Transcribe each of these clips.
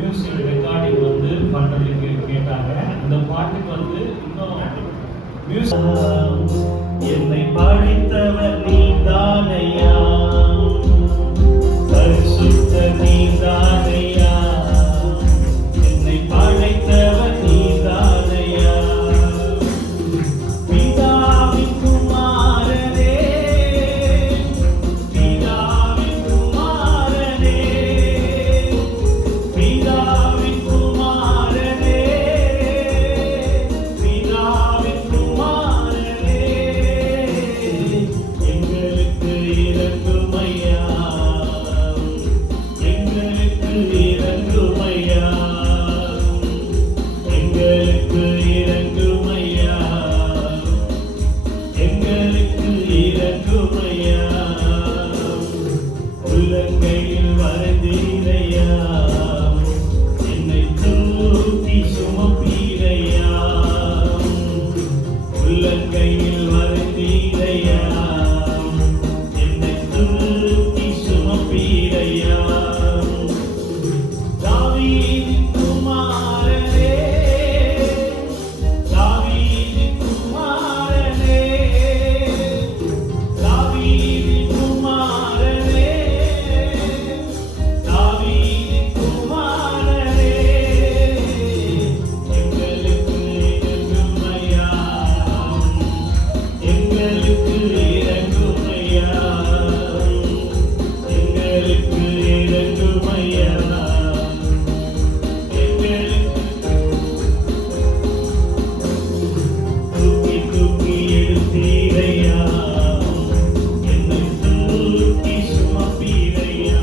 Music recording வந்து பண்ணதுக்கு கேட்டாங்க. அந்த பாட்டுக்கு வந்து இன்னும் மியூசிக் என்னை படைத்தவர் நீதானையா, பரிசுத்த நீதானையா, என்னை படைத்தவர் நீதானையா, பிதாவின் குமாரனே, பிதாவின் குமாரனே, பிதாவின் குமாரனே, பிதாவின் குமாரனே, எங்களுக்கு இரங்குமையா, எங்களுக்கு இரங்குமையா, எங்களுக்கு இரங்குமையா, எங்களுக்கு இரங்குமையா, உள்ளங்கையில் வரைந்தீரையா, என்னை தூக்கி சுமப்பீரையா, உள்ளங்கையில் வரைந்தீரையா, என்னை தூக்கி சுமப்பீரையா, தாவீதின் குமாரனே, தாவீதின் குமாரனே, தாவீதின் குமாரனே, தாவீதின் குமாரனே, எங்களுக்கு இரங்குமையா, எங்களுக்கு இரங்குமையா, எங்களுக்கு இரங்குமையா, தூக்கி தூக்கி எடுத்தீரையா, என்னை தூக்கி சுமப்பீரையா,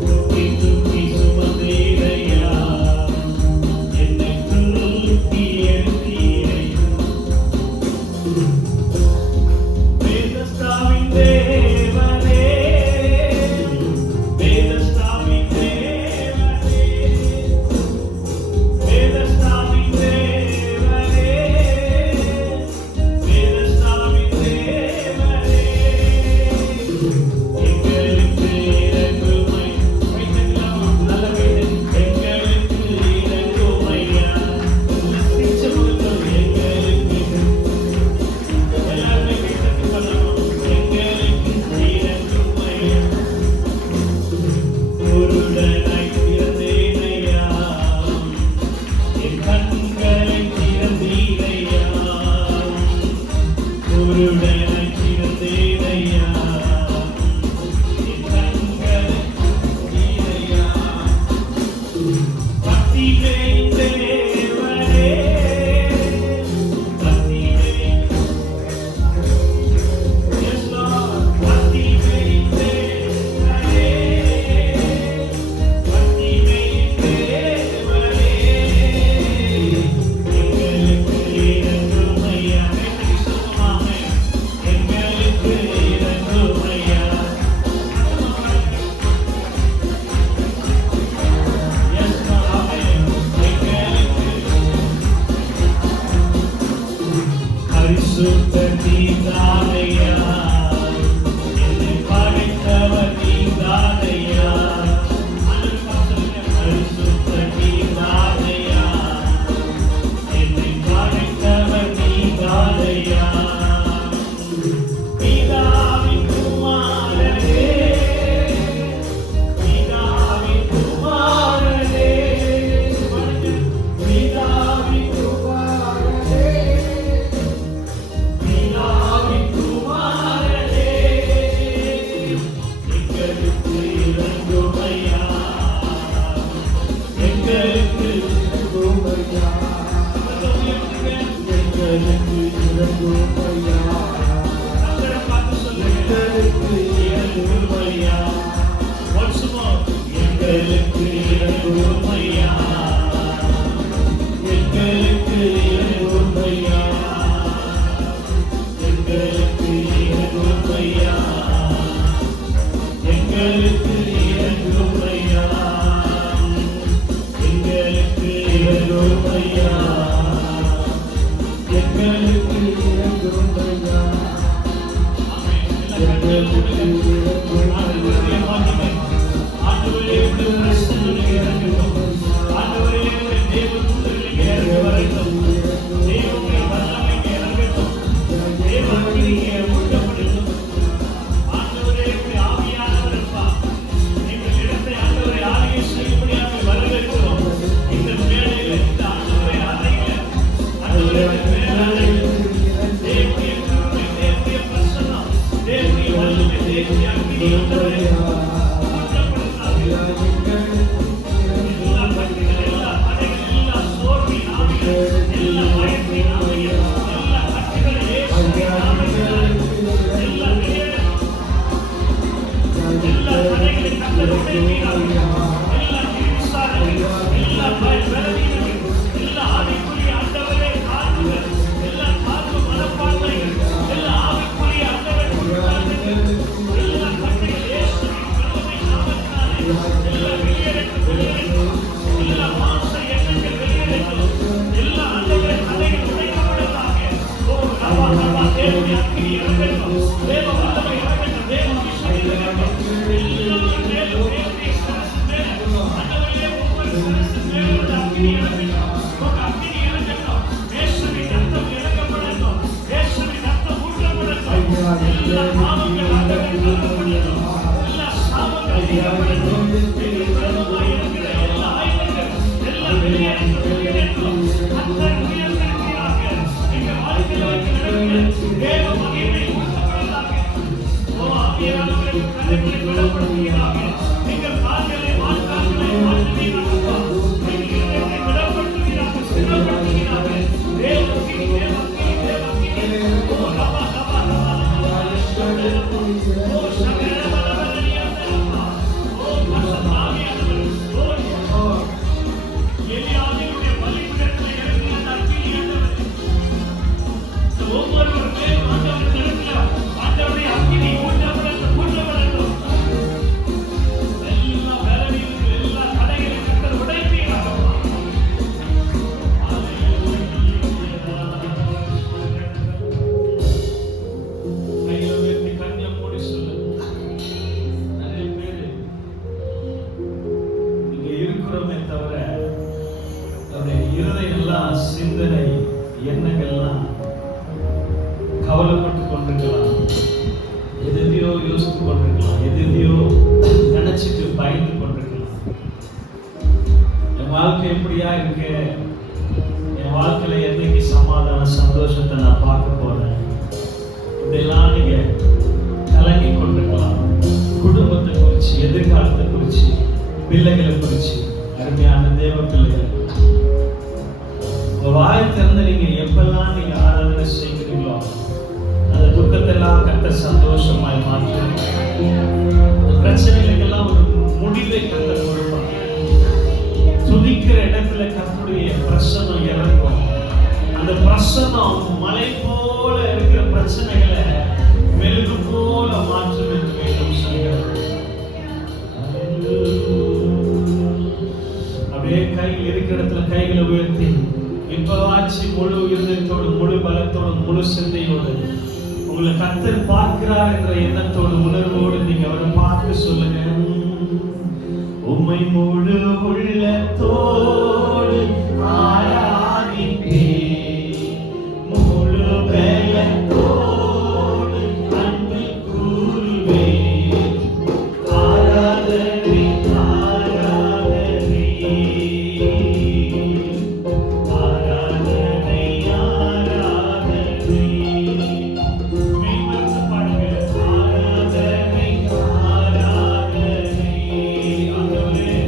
தூக்கி தூக்கி சுமந்தீரையா, என்னை தூக்கி எடுத்தீரையா, வேதஸ்தாவின் தேவனே, வேதஸ்தாவின் தேவனே, வேதஸ்தாவின் தேவனே, வேதஸ்தாவின் தேவனே, எங்களுக்கு இரங்குமை, கைத்தட்டலாம், நல்ல கைத்தட்டு, எங்களுக்கு இரங்குமையா, சிரிச்ச முகத்தோடு எங்களுக்கு, எல்லாருமே கைத்தட்டு பண்ணணும், எங்களுக்கு இரங்குமையா, குருடனாய் திறந்தேனையா, என் கண்களை திறந்தீரையா, குருடனாய் திறந்தேனையா, என் கண்களை திறந்தீரையா, பக்தியின் தேவனே, பக்தியின், yes Lord, பக்தியின் தேவனே, பக்தியின் தேவனே, எங்களுக்கு இரங்குமையா, கைத்தட்டி சொல்லுவோமாக, எங்களுக்கு இரங்குமையா, yes Lord, ஆமென், எங்களுக்கு பரிசுத்த நீதானையா, என்னை படைத்தவர் நீதானையா, பரிசுத்த நீதானையா, என்னை படைத்தவர் நீதானையா, பிதாவின் குமாரனே, பிதாவின் குமாரனே, பிதாவின் குமாரனே, பிதாவின் குமாரனே, எங்களுக்கு இரங்குமையா, எங்களுக்கு இரங்குமையா, எங்களுக்கு இரங்குமையா, அக்கறை பார்த்து சொல்லுங்க, எங்களுக்கு இரங்குமையா, once more, எங்களுக்கு இரங்குமையா, எங்களுக்கு இரங்குமையா, எங்களுக்கு இரங்குமையா, எங்களுக்கு இரங்குமையா, எங்களுக்கு இரங்குமையா, எங்களுக்கு இரங்குமையா, ஆமென். எங்களுக்கு இரங்குமையா, ஆண்டவரே, உம்முடைய பிரசன்னம் தேவனுடைய அக்கினி ஆண்டவரே ஊற்றப்படுவதாக. எல்லா கட்டுகள், எல்லா தடைகள், எல்லா சோர்வின் ஆவிகள், எல்லா பயத்தின் ஆவிகள், எல்லா கட்டுகளை இயேசுவின் நாமத்தினால் எல்லா வெளியேறட்டும். எல்லா தடைகளை கர்த்தர் உடைப்பீராக. எல்லா விசாரணைகள், எல்லா பலவீனங்கள், எல்லா ஆவிக்குரிய ஆண்டவரே காரணங்கள், எல்லா காரண மனப்பான்மைகள், எல்லா ஆவிக்குரிய ஆண்டவர் குற்றாலங்கள், எல்லா கட்டுகள் இயேசுவின் வல்லமை நாமத்தினாலே எல்லா வெளியேறட்டும், வெளியேறட்டும். எல்லா மாம்ச எண்ணங்கள் வெளியேறட்டும். எல்லா ஆண்டவர் தடைகள் உடைக்கப்படுவதாக. ஓ ரவா ரவா தேவனுடைய அக்கினி இறங்கட்டும். தேவ வல்லமை இறங்கட்டும். தேவ அபிஷேகம் இறங்கட்டும். எல்லாரும் தேவனுடைய சரசு மேல ஆண்டவரே ஒவ்வொரு சரசு மேல உள்ள அக்கினி இறங்கட்டும். உங்க அக்கினி இறங்கட்டும். இயேசுவின் ரத்தம் இறக்கப்படட்டும். இயேசுவின் ரத்தம் ஊற்றப்படட்டும். எல்லா பாவங்கள் ஆண்டவர் கழுவப்படட்டும். எல்லா சாபங்கள் நீக்கப்படட்டும். எங்கள் குடும்பமாய் இருக்கிற எல்லா ஆயுதங்கள் எல்லாம் வெளியேறட்டும், வெளியேறட்டும். கர்த்தர் உயர்ந்திருக்கிறாக. எங்கள் வாழ்க்கையில் நடக்கிற தேவ மகிமை ஊற்றப்படுவதாக. ஓ ஆவியானவரே கருத்தை விடப்படுவீராக. எங்கள் கால்களை வான்கால்களை மாற்றுவீராக. எங்கள் இதயத்தை விடப்படுவீராக, ஸ்திரப்படுவீராக. தேவக்கினி, தேவக்கினி, தேவக்கினி. ஓ ரபா ரபா ரபா ரபா. ஓ சகரபலபலனியாதரபா. ஓ பரிசுத்தாவியானவர். ஓ எலியாவினுடைய பலிபீடத்தில் இறங்கிய அந்த அக்கினி ஆண்டவரே. ஒவ்வொருவர் மேலும் ஆண்டவர் நடக்கிற ஆண்டவருடைய அக்கினி ஊற்றப்படட்டும், ஊற்றப்படட்டும். எல்லா பலவீனங்கள், எல்லா தடைகளை கர்த்தர் உடைப்பீராக. கையை உயர்த்தி கண்ணை மூடி சொல்லு. நிறைய பேரு இங்க இருக்கிறோமே தவிர அவருடைய இருதயம் எல்லாம், சிந்தனை எண்ணங்கள்லாம் கவலைப்பட்டு கொண்டிருக்கலாம். எதையோ யோசித்து கொண்டிருக்கலாம். எதையோ நினைச்சிட்டு பயந்து கொண்டிருக்கலாம். என் வாழ்க்கை எப்படியா இருக்கு? என் வாழ்க்கையில என்னைக்கு சமாதான சந்தோஷத்தை நான் பார்க்க போறேன்? இப்படியெல்லாம் நீங்க கலங்கி கொண்டிருக்கலாம். குடும்பத்தை குறிச்சு, எதிர்காலத்தை குறிச்சு, பிள்ளைகளை குறிச்சு. அருமையான தேவ பிள்ளைகள், உங்க வாயை திறந்து நீங்க எப்பெல்லாம் நீங்க ஆராதனை செய்கிறீங்களோ அந்த துக்கத்தெல்லாம் கர்த்தர் சந்தோஷமாய் மாற்றும். பிரச்சனைகளுக்கெல்லாம் ஒரு முடிவை கர்த்தர் கொடுப்பார். துதிக்கிற இடத்துல கர்த்தருடைய பிரசன்னம் இறங்கும். அந்த பிரசன்னம் மலை போல இருக்கிற பிரச்சனைகளை மெழுகு போல மாற்றும் என்று வேதம் சொல்கிறது. அப்படியே கையில் இருக்கிற இடத்துல கைகளை உயர்த்தி இப்பவாச்சு முழு இருதயத்தோடு, முழு பலத்தோடு, முழு சிந்தையோடு உங்களை கர்த்தர் பார்க்கிறார் என்ற எண்ணத்தோடு, உணர்வோடு நீங்க அவரை பார்த்து சொல்லுங்க. உம்மை முழு உள்ளத்தோடு ஆராதிப்பேன், முழு பலத்தோடு அன்பு கூறுவேன். ஆராதனை, ஆராதனை, ஆராதனை, ஆராதனை. மெய்மறந்து பாடுங்க. ஆராதனை, ஆராதனை. ஆண்டவரே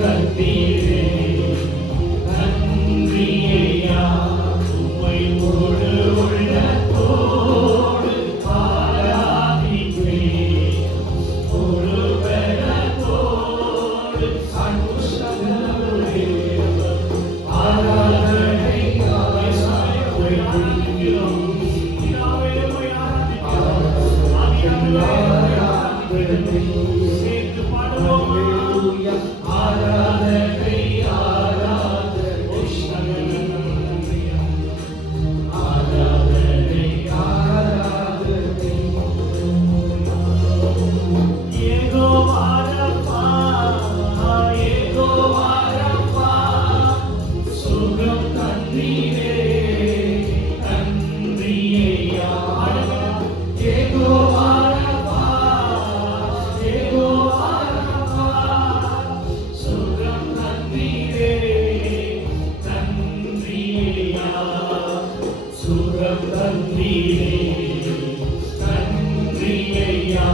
தந்தீரே நன்றி ஐயா உம்மை முழு உள்ளத்தோடு ஆராதிப்பேன் முழு பலத்தோடு அனுசரணை ஆராதனை சேர்த்து பாடுவோம் ஆராதனை ஆராதனை ஆராதனை ஆராதனை யெகோவா ரப்பா யெகோவா ரப்பா சுகம் தந்தீரே நன்றி ஐயா யெகோவா ரப்பா யெகோவா ரப்பா சுகம் தந்தீரே நன்றி ஐயா சுகம் தந்தீரே நன்றி ஐயா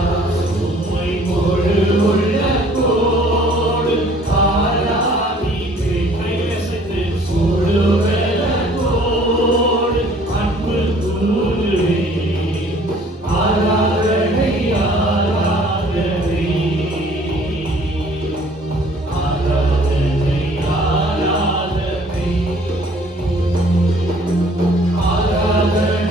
உம்மை முழு உள்ளத்தோடு ஆராதிப்பேன் கையசைத்து முழு பலத்தோடு அன்பு கூறுவேன் ஆராதனை ஆராதனை ஆராதனை ஆராதனை ஆராதனை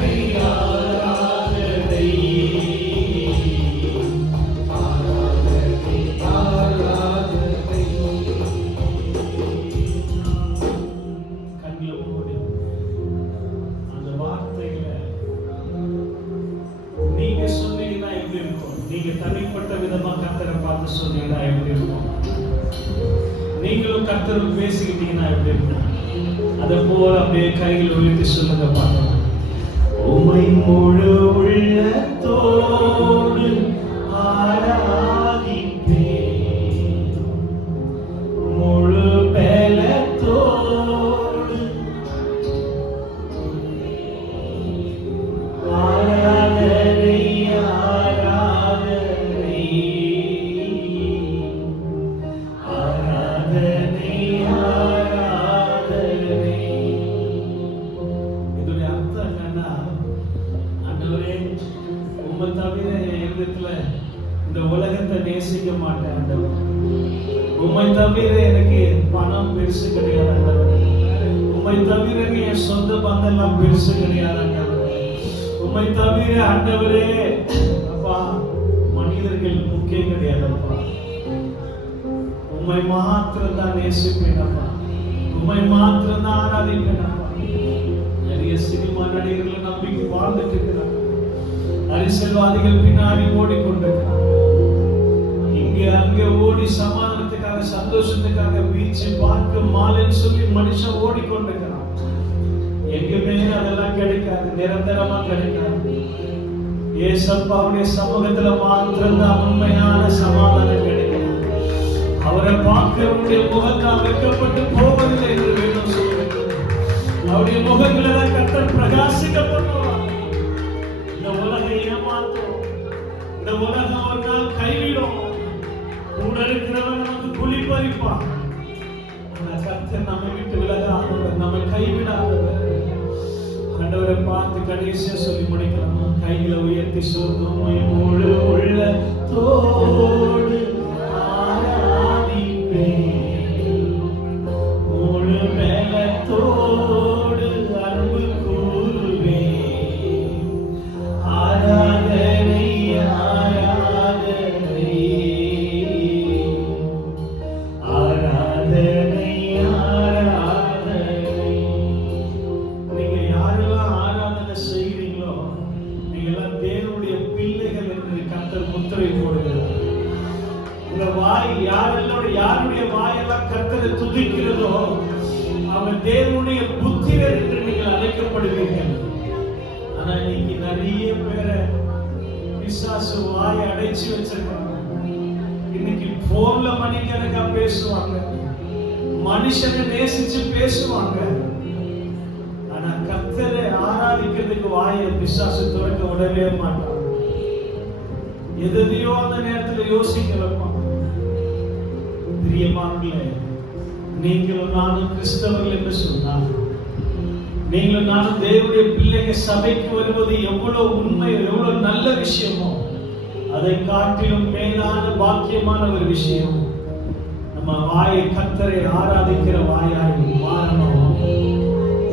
ஆராதனை கண்ணில் மூடி அந்த வார்த்தைகளை நீங்க சொன்னீங்கன்னா எப்படி இருக்கும்? நீங்க தனிப்பட்ட விதமா கர்த்தரை பார்த்து சொன்னீங்கன்னா எப்படி இருக்கும்? நீங்களும் கர்த்தரும் பேசிக்கிட்டீங்கன்னா எப்படி இருக்கும்? அதை போல அப்படியே கையில் உயர்த்தி சொல்லுங்க பார்க்கலாம். உம்மை முழு உள்ளத்தோடு ஆராதிப்பேன் முழு பலத்தோடு ஆராதனை ஆராதனை ஆராதனை ஆராதனை. இதோட அர்த்தம் என்னன்னா, ஆண்டவரே உம்மை தவிர என் இடத்துல இந்த உலகத்தை நேசிக்க மாட்டேன் ஆண்டவர். உம்மை தவிர எனக்கு பணம் பெருசு கிடையாது ஆண்டவர். உம்மை தவிர என் சொந்த பந்தெல்லாம் பெருசு கிடையாது ஆண்டவர். உம்மை தவிர ஆண்டவரே அப்பா மனிதர்கள் முக்கியம் கிடையாது அப்பா. உம்மை மாத்திரம் தான் நேசிப்பேன் அப்பா. உம்மை மாத்திரம் தான் ஆராதிப்பேன் அப்பா. நிறைய சினிமா நடிகர்கள் நம்பிக்கை வாழ்ந்துட்டு இருக்கிறாங்க. அரசியல்வாதிகள் பின்னாடி ஓடிக்கொண்டிருக்கிறாங்க. இங்கே அங்கே ஓடி சமாதானத்துக்காக சந்தோஷத்துக்காக பீச்சு பார்க்க மாலைன்னு சொல்லி மனுஷன் ஓடிக்கொண்டிருக்கிறான். எங்குமே அதெல்லாம் கிடைக்காது, நிரந்தரமா கிடைக்காது. ஏசப்பாவுடைய சமூகத்துல மாத்திரம்தான் உண்மையான சமாதானம் கிடைக்கும். அவரை பார்க்கிறவருடைய முகத்தால் வைக்கப்பட்டு போவதில்லை என்று வேணும் சொல்லுகிறது. அவருடைய முகங்களை தான் கர்த்தர் பிரகாசிக்க பண்ணுவார். இந்த உலகை ஏமாற்றும், இந்த உலகம் ஒரு நாள் கைவிடும். கூட இருக்கிறவன் நமக்கு குழி பறிப்பான். கர்த்தர் நம்மை விட்டு விலகாதவர், நம்மை கைவிடாதவர். ஆண்டவரை பார்த்து கடைசியா சொல்லி முடிக்கலாமா? கைகளை உயர்த்தி சொல்லுவோம். முழு உள்ளத்தோடு ஆராதிப்பேன் முழு பலத்தோடு அன்பு கூறுவேன் ஆராதனை ஆராதனை ஆராதனை ஆராதனை. நீங்க யாரெல்லாம் ஆராதனை செய்கிறீங்களோ நீங்க எல்லாம் தேவனுடைய பிள்ளைகள் என்று கர்த்தர் முத்திரை போடுகிறார். உங்க வாய் யாருடைய வாயெல்லாம் கர்த்தரை துதிக்கிறதோ அவன் தேவனுடைய புத்திரர் என்று நீங்கள் அழைக்கப்படுவீர்கள். ஆனா இன்னைக்கு நிறைய பேரை பிசாசு வாய் அடைச்சு வச்சிருக்காங்க. இன்னைக்கு போன்ல மணிக்கணக்கா பேசுவாங்க, மனுஷனை நேசிச்சு பேசுவாங்க. ஆனா கர்த்தரை ஆராதிக்கிறதுக்கு வாயை பிசாசு திறக்க விடவே மாட்டான். எதையோ அந்த நேரத்துல யோசிக்க வைப்பான். பிரியமானவர்களே, நீங்களும் நானும் கிறிஸ்தவர்கள் என்று சொன்னால், நீங்களும் நானும் தேவனுடைய பிள்ளைகள் சபைக்கு வருவது எவ்வளவு உண்மை, எவ்வளவு நல்ல விஷயமோ, அதை காட்டிலும் மேலான பாக்கியமான ஒரு விஷயம் நம்ம வாயை கர்த்தரை ஆராதிக்கிற வாயாய் மாறணும்.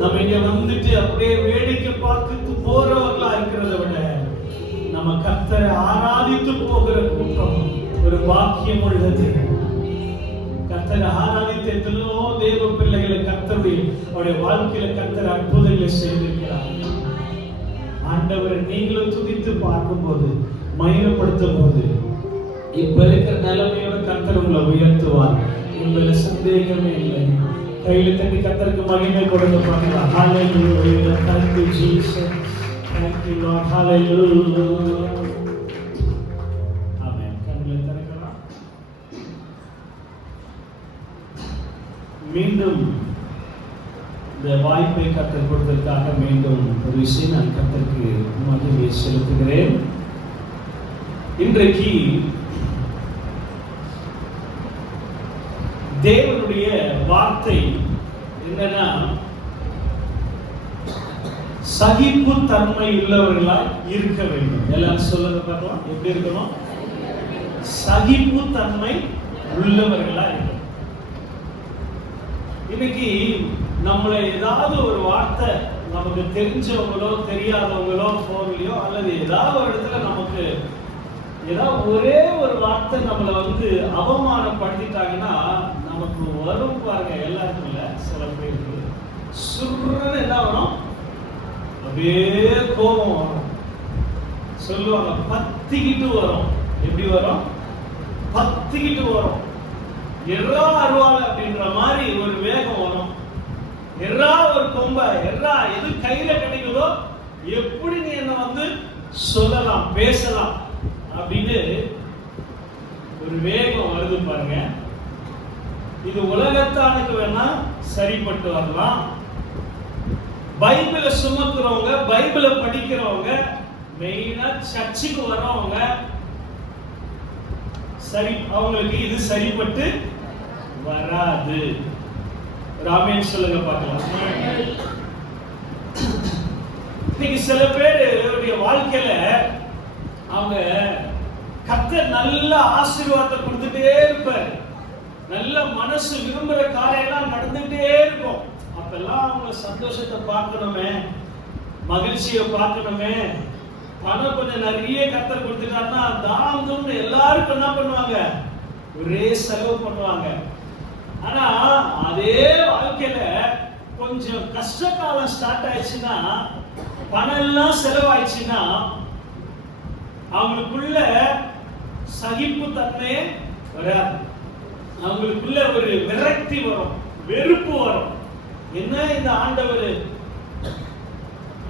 நம்ம இங்க வந்துட்டு அப்படியே வேடிக்கை பார்த்துட்டு போறவர்களா இருக்கிறத விட நம்ம கர்த்தரை ஆராதித்து போகிற கூட்டம் ஒரு பாக்கியம் உள்ளது. கர்த்தரை ஆராதித்து எத்தனையோ தேவ பிள்ளைகளை அவருடைய வாழ்க்கையில கர்த்தர் அற்புதங்களை செய்திருக்கிறார். ஆண்டவரை நீங்களும் துதித்து பார்க்கும்போது, மகிமைப்படுத்தும் போது, இப்ப இருக்கிற நிலைமையோட கர்த்தர் உங்களை உயர்த்துவார் என்பதுல சந்தேகமே இல்லை. கையில தண்ணி கர்த்தருக்கு மகிமை கொடுத்து பார்க்கலாம். Hallelujah, thank you Jesus, thank you Lord, hallelujah. ஆமென். கண்களை திறக்கலாம். மீண்டும் இந்த வாய்ப்பை கர்த்தர் கொடுத்ததற்காக மீண்டும் ஒரு விஷயம் நான் கர்த்தருக்கு மகிமையை செலுத்துகிறேன். இன்றைக்கு தேவனுடைய வார்த்தை என்னன்னா, சகிப்பு தன்மை உள்ளவர்களாய் இருக்க வேண்டும். எல்லாரும் சொல்லுங்க பார்க்கலாம், எப்படி இருக்கணும்? சகிப்பு தன்மை உள்ளவர்களாய் இருக்கணும். இன்னைக்கு நம்மளை ஏதாவது ஒரு வார்த்தை நமக்கு தெரிஞ்சவங்களோ தெரியாதவங்களோ போன்லயோ அல்லது ஏதாவது ஒரு இடத்துல நமக்கு ஏதாவது ஒரே ஒரு வார்த்தை நம்மளை அவமானப்படுத்திட்டாங்கன்னா நமக்கு வரும் பாருங்க. எல்லாருக்கும் இல்ல, சில பேருக்கு சுருன்னு என்ன வரும், அப்படியே கோபம் வரும். சொல்லுவாங்க பத்திக்கிட்டு வரும். எப்படி வரும்? பத்திக்கிட்டு வரும். எறா அருவாள் அப்படின்ற மாதிரி ஒரு வேகம் வரும். எறா ஒரு கொம்பை, எறா எது கையில கிடைக்குதோ எப்படி நீ என்ன சொல்லலாம், பேசலாம் அப்படின்னு ஒரு வேகம் வருது பாருங்க. இது உலகத்தானுக்கு வேணா சரிப்பட்டு வரலாம். பைபிளை சுமக்கிறவங்க, பைபிளை படிக்கிறவங்க, மெயினா சர்ச்சுக்கு வரவங்க, சரி அவங்களுக்கு இது சரிப்பட்டு வராது. ராமேன் சொல்லுங்க பார்க்கலாம். இன்னைக்கு சில பேருடைய வாழ்க்கையில அவங்க கர்த்தர் நல்ல ஆசீர்வாதத்தை கொடுத்துட்டே இருப்பார். நல்ல மனசு விரும்புற காரியெல்லாம் நடந்துட்டே இருக்கும். அப்பெல்லாம் அவங்க சந்தோஷத்தை பார்க்கணுமே, மகிழ்ச்சியை பார்க்கணுமே. பணம் கொஞ்சம் நிறைய கர்த்தர் கொடுத்துட்டாருன்னா தாம் எல்லாருக்கும் என்ன பண்ணுவாங்க, ஒரே செலவு பண்ணுவாங்க. ஆனா அதே வாழ்க்கையில கொஞ்சம் கஷ்ட காலம் ஸ்டார்ட் ஆயிடுச்சுன்னா, பணம் எல்லாம் செலவாயிடுச்சுன்னா அவங்களுக்குள்ள சகிப்பு தன்மையே வராது. அவங்களுக்குள்ள ஒரு விரக்தி வரும், வெறுப்பு வரும். என்ன இந்த ஆண்டவர்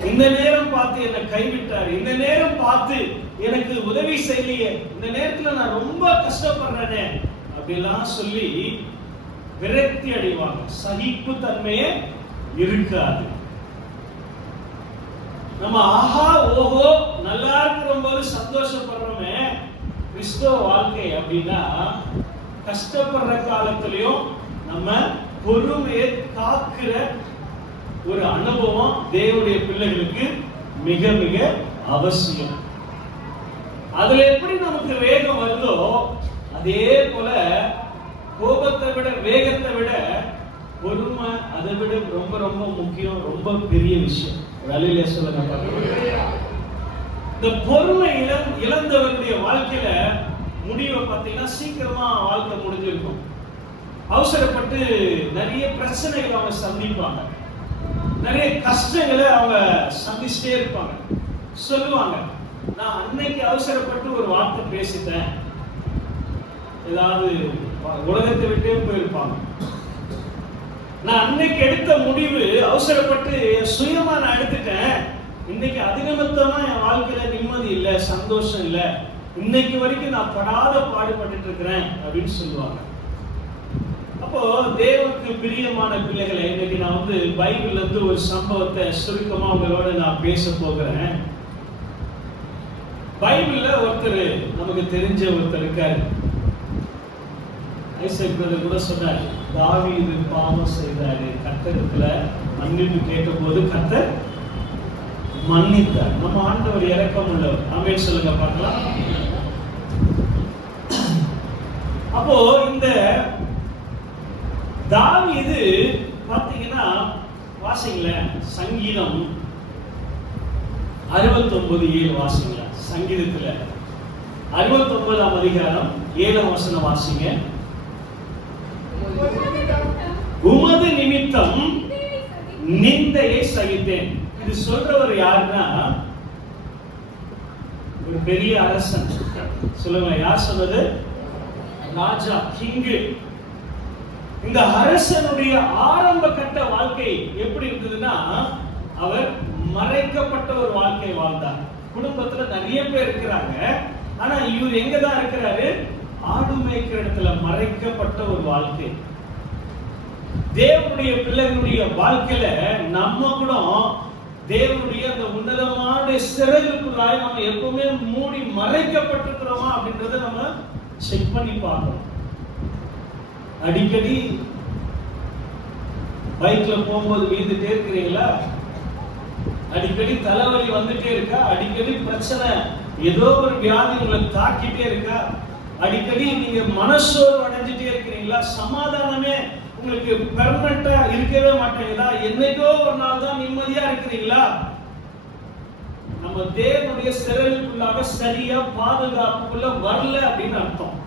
இந்த நேரம் பார்த்து என்னை கைவிட்டார், இந்த நேரம் பார்த்து எனக்கு உதவி செய்யலையே, இந்த நேரத்துல நான் ரொம்ப கஷ்டப்படுறேனே அப்படிலாம் சொல்லி விரக்தி அடைவாங்க. சகிப்பு தன்மையே இருக்காது. நம்ம ஆஹா ஓஹோ நல்லா இருக்கிற போது சந்தோஷப்படுறோமே, கிறிஸ்தவ வாழ்க்கை அப்படின்னா கஷ்டப்படுற காலத்திலையும் நம்ம பொறுமையை காக்கிற ஒரு அனுபவம் தேவனுடைய பிள்ளைகளுக்கு மிக மிக அவசியம். அதுல எப்படி நமக்கு வேகம் வருதோ அதே போல கோபத்தை விட, வேகத்தை விட பொறுமை அதை விட ரொம்ப ரொம்ப முக்கியம், ரொம்ப பெரிய விஷயம். வழியில சொல்லுங்க. இந்த பொறுமை இழந்தவருடைய வாழ்க்கையில முடிவை பார்த்தீங்கன்னா சீக்கிரமா வாழ்க்கை முடிஞ்சிருக்கும். அவசரப்பட்டு நிறைய பிரச்சனைகளை அவங்க சந்திப்பாங்க, நிறைய கஷ்டங்களை அவங்க சந்திச்சுட்டே இருப்பாங்க. சொல்லுவாங்க, நான் அன்னைக்கு அவசரப்பட்டு ஒரு வார்த்தை பேசிட்டேன், ஏதாவது உலகத்தை விட்டே போயிருப்பாங்க. நான் அன்னைக்கு எடுத்த முடிவு அவசரப்பட்டு சுயமா நான் எடுத்துட்டேன், இன்னைக்கு அதிகமத்தமா என் வாழ்க்கையில நிம்மதி இல்லை, சந்தோஷம் இல்லை, இன்னைக்கு வரைக்கும் நான் படாத பாடுபட்டு இருக்கிறேன் அப்படின்னு சொல்லுவாங்க. அப்போ தேவனுக்கு பிரியமான பிள்ளைகளை, இன்னைக்கு நான் பைபிள்ல இருந்து ஒரு சம்பவத்தை சுருக்கமா உங்களோட நான் பேச போகிறேன். பைபிள்ல ஒருத்தர் நமக்கு தெரிஞ்ச ஒருத்தர் இருக்காரு. ஐசக் பிரதர் கூட சொன்னார், தாவீது பாவம் செய்தாரு, கர்த்தரிடத்துல மன்னிப்பு கேட்டபோது கர்த்தர் மன்னித்தார். நம்ம ஆண்டவர் இரக்கம் உள்ளவர். ஆமென் சொல்லுங்க பார்க்கலாம். அப்போ இந்த தாவீது பாத்தீங்கன்னா வாசிங்களேன், சங்கீதம் 69:7 வாசிங்களேன். சங்கீதத்துல 69ஆம் அதிகாரம் 7ஆம் வசனம் வாசிங்க. உமது நிமித்தம் நிந்தையை சகித்தேன். இது சொல்றவர் யாருன்னா ஒரு பெரிய அரசன். சொல்லுங்க, யார் சொன்னது? ராஜா, கிங்கு. இந்த அரசனுடைய ஆரம்ப கட்ட வாழ்க்கை எப்படி இருந்ததுன்னா, அவர் மறைக்கப்பட்ட ஒரு வாழ்க்கை வாழ்ந்தார். குடும்பத்துல நிறைய பேர் இருக்கிறாங்க, ஆனா இவர் எங்க தான் இருக்கிறாரு? ஆடு மேய்க்கிற இடத்துல மறைக்கப்பட்ட ஒரு வாழ்க்கை. தேவனுடைய பிள்ளைகளுடைய வாழ்க்கையில நம்ம கூட தேவனுடைய அந்த உன்னதமான சிறைகளுக்குள்ளாய் நம்ம எப்பவுமே மூடி மறைக்கப்பட்டிருக்கிறோமா அப்படின்றத நம்ம செக் பண்ணி பார்க்கணும். அடிக்கடி பைக்ல போகும்போது வீழ்ந்துட்டே இருக்கிறீங்களா? அடிக்கடி தலைவலி வந்துட்டே இருக்கா? அடிக்கடி பிரச்சனை, ஏதோ ஒரு வியாதி உங்களை தாக்கிட்டே இருக்கா? அடிக்கடி நீங்க மனசோர்வு அடைஞ்சிட்டே இருக்கிறீங்களா? சமாதானமே உங்களுக்கு பெர்மனண்டா இருக்கவே மாட்டீங்களா? என்னைக்கோ ஒரு நாள் தான் நிம்மதியா இருக்கிறீங்களா? நம்ம தேவனுடைய சிறைக்குள்ளாக சரியா பாதுகாப்புக்குள்ள வரல அப்படின்னு அர்த்தம்.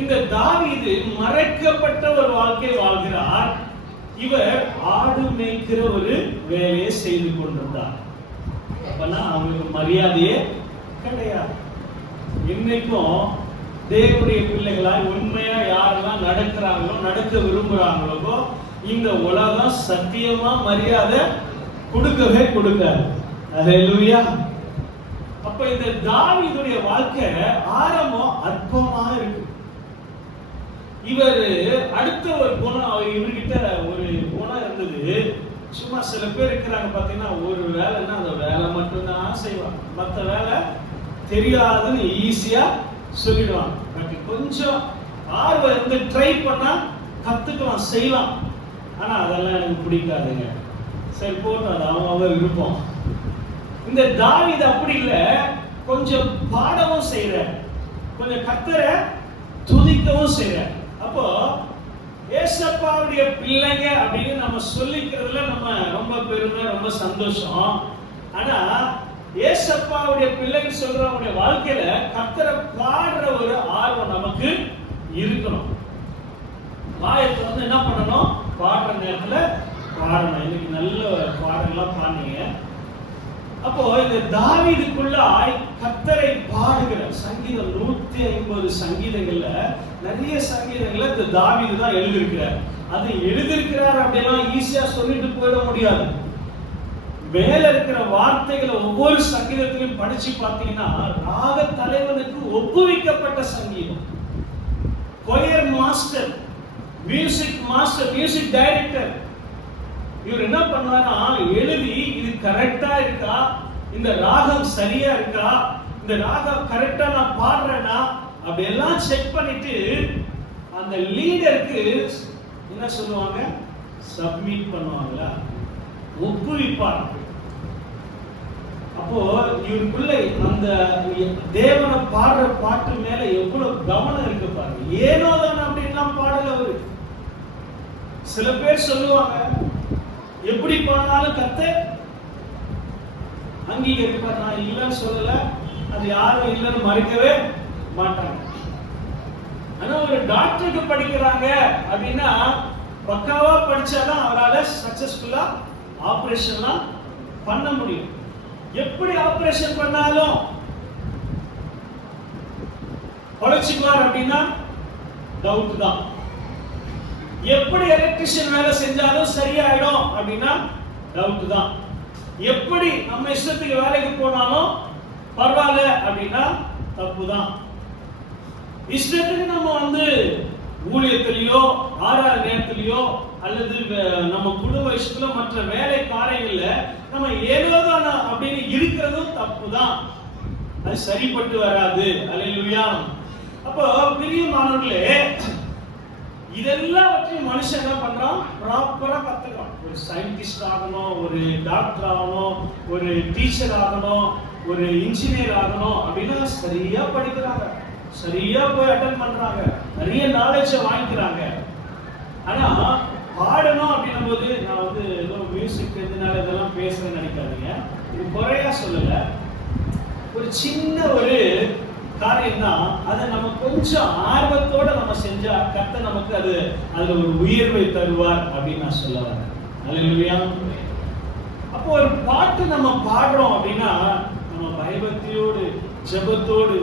இந்த தாவீது மறைக்கப்பட்ட ஒரு வாழ்க்கை வாழ்கிறார். இவர் ஆடு மேய்க்கிற ஒரு வேலையை செய்து கொண்டிருந்தார். அப்பனா அவங்களுக்கு மரியாதையே கிடையாது. இன்னைக்கும் தேவனுடைய பிள்ளைகளாய் உண்மையா யாரெல்லாம் நடக்கிறாங்களோ, நடக்க விரும்புறாங்களோ, இந்த உலகம் சத்தியமா மரியாதை கொடுக்கவே கொடுக்காது. அல்லேலூயா. அப்ப இந்த தாவீதுடைய வாழ்க்கை ஆரம்பம் அற்பமா இருக்கு. இவர் அடுத்த ஒரு குணம், இவர்கிட்ட ஒரு குணம் இருந்தது. சும்மா சில பேர் இருக்கிறாங்க பாத்தீங்கன்னா, ஒரு வேலைன்னா அந்த வேலை மட்டும்தான் செய்வாங்க, மற்ற வேலை தெரியாதுன்னு ஈஸியா சொல்லிடுவாங்க. பட் கொஞ்சம் ஆர்வம் இருந்து ட்ரை பண்ணா கத்துக்கலாம், செய்யலாம். ஆனா அதெல்லாம் எனக்கு பிடிக்காதுங்க. சரி போட்டோம், அது அவங்க விருப்பம். இந்த தாவீது அப்படி இல்லை, கொஞ்சம் பாடவும் செய்யற, கொஞ்சம் கர்த்தரை துதிக்கவும் செய்யற. அப்போ ஏசப்பாவுடைய பிள்ளைங்க அப்படின்னு நம்ம சொல்லிக்கிறதுல நம்ம ரொம்ப பெருமை, ரொம்ப சந்தோஷம். ஆனா ஏசப்பாவுடைய பிள்ளைங்க சொல்றவங்களுடைய வாழ்க்கையில கர்த்தரை பாடுற ஒரு ஆர்வம் நமக்கு இருக்கணும். வாயத்தை வந்து என்ன பண்ணணும்? பாடுற நேரத்துல பாடணும். இன்னைக்கு நல்ல பாடலாம் பாடுங்க. அப்போ இந்த தாவீதுக்குள்ளாய் கர்த்தரை பாடுகிற சங்கீதம் 150 சங்கீதங்கள்ல நிறைய சங்கீதங்கள்ல இந்த தாவீது தான் எழுதியிருக்கிறார். அது எழுதியிருக்கிறார் அப்படிலாம் ஈஸியா சொல்லிட்டு போயிட முடியாது. மேல இருக்கிற வார்த்தைகளை ஒவ்வொரு சங்கீதத்திலும் படிச்சு பார்த்தீங்கன்னா, ராக தலைவனுக்கு ஒப்புவிக்கப்பட்ட சங்கீதம். Choir master, music master, music director, இவர் என்ன பண்ணுவாரா, எழுதி இது கரெக்டா இருக்கா, இந்த ராகம் சரியா இருக்கா, இந்த ராகம் கரெக்டா நான் பாடுறேனா அப்படி எல்லாம் செக் பண்ணிட்டு அந்த லீடருக்கு என்ன சொல்லுவாங்க, சப்மிட் பண்ணுவாங்களா, ஒப்புவிப்பார். அப்போ இவருக்குள்ள அந்த தேவனை பாடுற பாட்டு மேல எவ்வளவு கவனம் இருக்கு பாருங்க. ஏனோ தானே அப்படின்லாம் பாடல அவரு. சில பேர் சொல்லுவாங்க, எப்படி பாடினாலும் கர்த்தர் அங்கீகரிப்பார். நான் இல்லைன்னு சொல்லல, அது யாரும் இல்லைன்னு மறைக்கவே மாட்டாங்க. ஆனா ஒரு டாக்டருக்கு படிக்கிறாங்க அப்படின்னா பக்காவா படிச்சாதான் அவரால் சக்சஸ்ஃபுல்லா ஆபரேஷன்லாம் பண்ண முடியும். எப்படி ஆபரேஷன் பண்ணாலும் பொழைச்சுக்குவார் அப்படின்னா டவுட் தான். எப்படி எலக்ட்ரிஷியன் வேலை செஞ்சாலும் சரியாயிடும் அப்படின்னா டவுட் தான். எப்படி நம்ம இஷ்டத்துக்கு வேலைக்கு போனாலும் பரவாயில்ல அப்படின்னா தப்பு தான். இஷ்டத்துக்கு நம்ம வந்து ஊழியத்திலேயோ ஆறார நேரத்திலேயோ அல்லது நம்ம குடும்ப இஷ்டத்துல மற்ற வேலை காரியங்கள்ல நம்ம ஏனோதான அப்படின்னு இருக்கிறதும் தப்பு தான். அது சரிப்பட்டு வராது. அல்லேலூயா. அப்போ பிரியமானவர்களே, இதெல்லாவற்றையும் மனுஷன் என்ன பண்றான்? ப்ராப்பரா கத்துக்கிறான். ஒரு சயின்டிஸ்ட் ஆகணும், ஒரு டாக்டர் ஆகணும், ஒரு டீச்சர் ஆகணும், ஒரு இன்ஜினியர் ஆகணும் அப்படின்னா சரியா படிக்கிறாங்க, சரியா போய் அட்டென்ட் பண்றாங்க, நிறைய நாலேஜ் வாங்கிக்கிறாங்க. ஆனா பாடணும் அப்படின்னும் போது, நான் வந்து ஏதோ மியூசிக் தெரிஞ்சனால இதெல்லாம் பேசுறேன்னு நினைக்காதீங்க, இது குறையா சொல்லல. ஒரு சின்ன ஒரு காரியம் தான், அதை நம்ம கொஞ்சம் ஆர்வத்தோட நம்ம செஞ்சா கர்த்தர் நமக்கு அதுல ஒரு உயர்வை தருவார் அப்படின்னு நான் சொல்ல வரேன். அல்லேலூயா. அப்போ ஒரு பாட்டு நம்ம பாடுறோம் அப்படின்னா நம்ம பயபக்தியோடு ஜெபத்தோடு,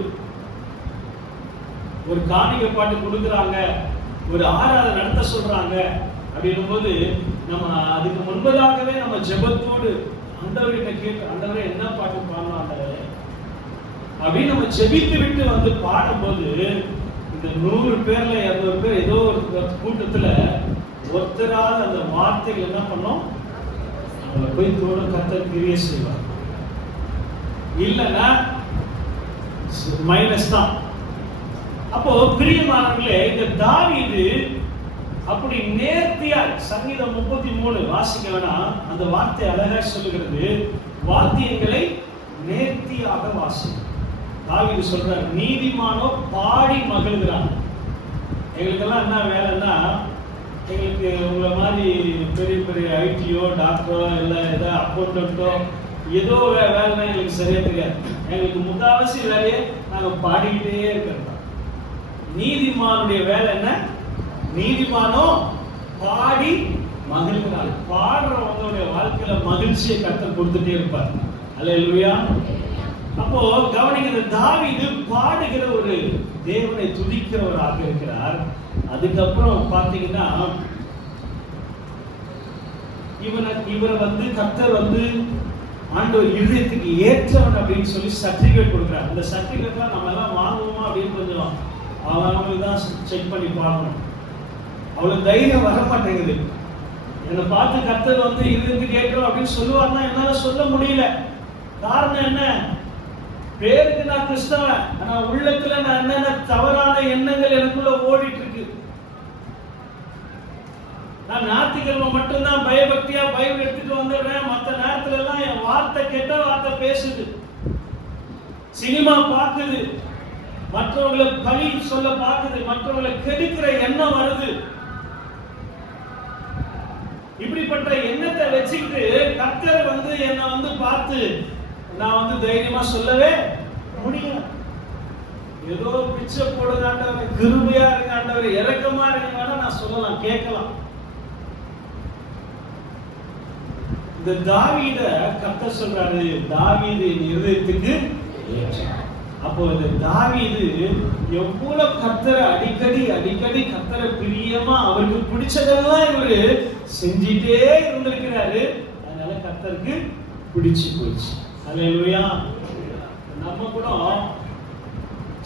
ஒரு காணிக்கை பாட்டு கொடுக்குறாங்க, ஒரு ஆராதனை நடத்த சொல்றாங்க அப்படின்னும் போது நம்ம அதுக்கு முன்பதாகவே நம்ம ஜெபத்தோடு ஆண்டவர்கிட்ட கேட்டு, ஆண்டவரே என்ன பாட்டு பாடணும் ஆண்டவரே அப்படின்னு நம்ம ஜெபித்து விட்டு வந்து பாடும்போது, இந்த 100 பேர்ல 200 பேர் ஏதோ ஒரு கூட்டத்துல ஒருத்தராத அந்த வார்த்தைகள் என்ன பண்ணோம், நம்மளை போய் தோட கர்த்தர் கிரியை செய்வார். இல்லைன்னா மைனஸ் தான். அப்போ பிரியமானவர்களே, இந்த தாவீது அப்படி நேர்த்தியா, சங்கீதம் 33 வாசிக்க வேணாம், அந்த வார்த்தை அழகா சொல்லுகிறது, வாத்தியங்களை நேர்த்தியாக வாசி. தாவீது சொல்றார், நீதிமானோ பாடி மகிழ்கிறான். எங்களுக்கெல்லாம் என்ன வேலைன்னா, எங்களுக்கு உங்களை மாதிரி பெரிய பெரிய ஐடியோ டாக்டரோ இல்லை ஏதோ அக்கௌண்டன்ட்டோ ஏதோ வேலைன்னா எங்களுக்கு சரியா தெரியாது. எங்களுக்கு முக்காவாசி வேலையை நாங்கள் பாடிக்கிட்டே இருக்கிறோம். நீதிமானுடைய வேலை என்ன? நீதிமானோ பாடி மகிழ்கிறான். பாடுறவங்களுடைய வாழ்க்கையில மகிழ்ச்சியை கர்த்தர் கொடுத்துட்டே இருப்பார். அல்லேலூயா. அப்போ கவனிக்கிற தாவீது பாடுகிற ஒரு தேவனை துதிக்கிறவராக இருக்கிறார். அதுக்கப்புறம் பாத்தீங்கன்னா இவரை வந்து கர்த்தர் வந்து ஆண்டவர் இருதயத்துக்கு ஏற்றவன் அப்படின்னு சொல்லி சர்டிபிகேட் கொடுக்குறார். அந்த சர்டிபிகேட்லாம் நம்ம எல்லாம் வாங்குவோமா அப்படின்னு கொஞ்சம் அவங்களுக்கு தான் செக் பண்ணி பார்க்கணும். அவ்வளவு தைரியம் வர மாட்டேங்குது. என்னை பார்த்து கர்த்தர் வந்து இருதயத்துக்கு ஏற்றோம் அப்படின்னு சொல்லுவார்னா என்னால சொல்ல முடியல. காரணம் என்ன? பேருக்கு நான் கிறிஸ்தவன், ஆனா உள்ளத்துல நான் என்னென்ன தவறான எண்ணங்கள் எனக்குள்ள ஓடிட்டு இருக்கு. நான் ஞாயிற்றுக்கிழமை மட்டும்தான் பயபக்தியா பைபிள் எடுத்துட்டு வந்துடுறேன், மற்ற நேரத்துல எல்லாம் என் வார்த்தை கெட்ட வார்த்தை பேசுது, சினிமா பார்க்குது, மற்றவங்களை பழி சொல்ல பார்க்குது, மற்றவங்களை கெடுக்கிற எண்ணம் வருது. இப்படிப்பட்ட எண்ணத்தை வச்சுக்கிட்டு கர்த்தர் வந்து என்னை வந்து பார்த்து நான் வந்து தைரியமா சொல்லவே முடியும். ஏதோ பிச்சை போடுங்க ஆண்டவரே, கிருபையா இருங்க ஆண்டவரே, இரக்கமா இருங்க நான் சொல்லலாம், கேட்கலாம். இந்த தாவீத கர்த்தர் சொல்றாரு, தாவீது இருதயத்துக்கு. அப்போ இந்த தாவீது எவ்வளவு கர்த்தரை அடிக்கடி கர்த்தரை பிரியமா அவருக்கு பிடிச்சதெல்லாம் இவரு செஞ்சிட்டே இருந்திருக்கிறாரு. அதனால கர்த்தருக்கு பிடிச்சு போயிடுச்சு. அல்லேலூயா. நம்ம கூட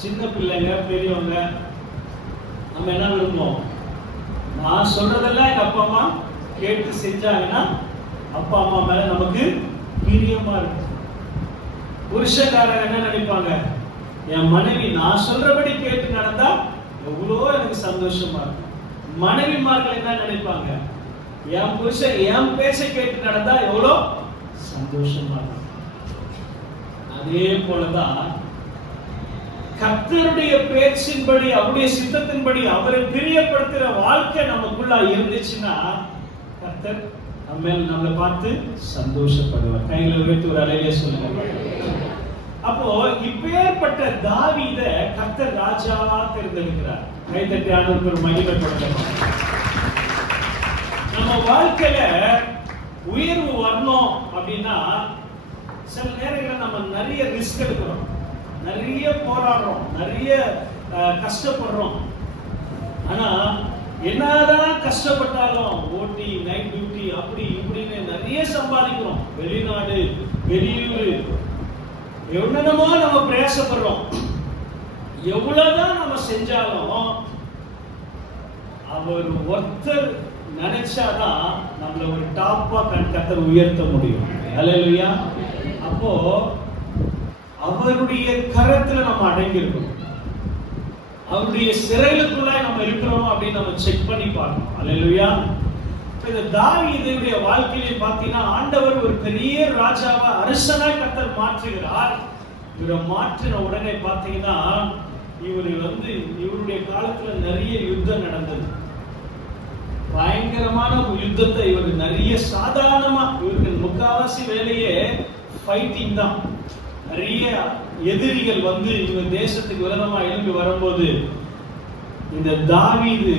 சின்ன பிள்ளைங்க பெரியவங்க நம்ம என்ன விரும்புவோம்? நான் சொல்றதெல்லாம் எங்க அப்பா அம்மா கேட்டு செஞ்சாங்கன்னா அப்பா அம்மா மேல நமக்கு பிரியமா இருக்கு. புருஷக்காரங்க என்ன நினைப்பாங்க? என் மனைவி நான் சொல்றபடி கேட்டு நடந்தா எவ்வளோ எனக்கு சந்தோஷமா இருக்கும். மனைவிமார்கள் என்ன நினைப்பாங்க? என் புருஷன் என் பேச்சை கேட்டு நடந்தா எவ்வளோ சந்தோஷமா இருக்கும். அதே போலதான் கர்த்தருடைய பேச்சின்படி, அவருடைய சித்தத்தின்படி அவரை பிரியப்படுத்துற வாழ்க்கை நமக்குள்ள இருந்துச்சுன்னா கர்த்தர் நம்மளை பார்த்து சந்தோஷப்படுவார். கையில உயர்த்தி ஒரு அலையிலே சொல்லுங்க. அப்போ இப்பேற்பட்ட தாவீத கர்த்தர் ராஜாவா தேர்ந்தெடுக்கிறார். கைதட்டி ஆண்டவருக்கு மகிமைப்படுத்தணும். நம்ம வாழ்க்கையில உயர்வு வரணும் அப்படின்னா சில நேரங்களில் நம்ம நிறைய ரிஸ்க் எடுக்கிறோம், நிறைய போராடுறோம், நிறைய கஷ்டப்படுறோம். ஆனா என்னதான் கஷ்டப்பட்டாலும் ஓட்டி நைட் டியூட்டி அப்படி இப்படின்னு நிறைய சம்பாதிக்கிறோம். வெளிநாடு வெளியூர் எவ்வளவோ நம்ம பிரயாசப்படுறோம். எவ்வளவுதான் நம்ம செஞ்சாலும் அவர் ஒருத்தர் நினைச்சாதான் நம்மள ஒரு டாப்பா கர்த்தர் உயர்த்த முடியும். அல்லேலூயா. அப்போ அவருடைய கரத்துல நம்ம அடங்கி இருக்கணும். அவருடைய சிறைகளுக்குள்ளாய் நம்ம இருக்கிறோம் அப்படின்னு நம்ம செக் பண்ணி பார்க்கணும். அல்லேலூயா. இந்த தாவீதுடைய வாழ்க்கையிலே பார்த்தீங்கன்னா ஆண்டவர் ஒரு பெரிய ராஜாவா அரசனாய் கர்த்தர் மாற்றுகிறார். இவரை மாற்றின உடனே பார்த்தீங்கன்னா இவருடைய காலத்துல நிறைய யுத்தம் நடந்தது. பயங்கரமான யுத்தத்தை இவர் நிறைய சாதாரணமா இவருக்கு முக்காவாசி வேலையே ஃபைட்டிங் தான். நிறைய எதிரிகள் இவங்க தேசத்துக்கு விரோதமா எழும்பி வரும்போது இந்த தாவீது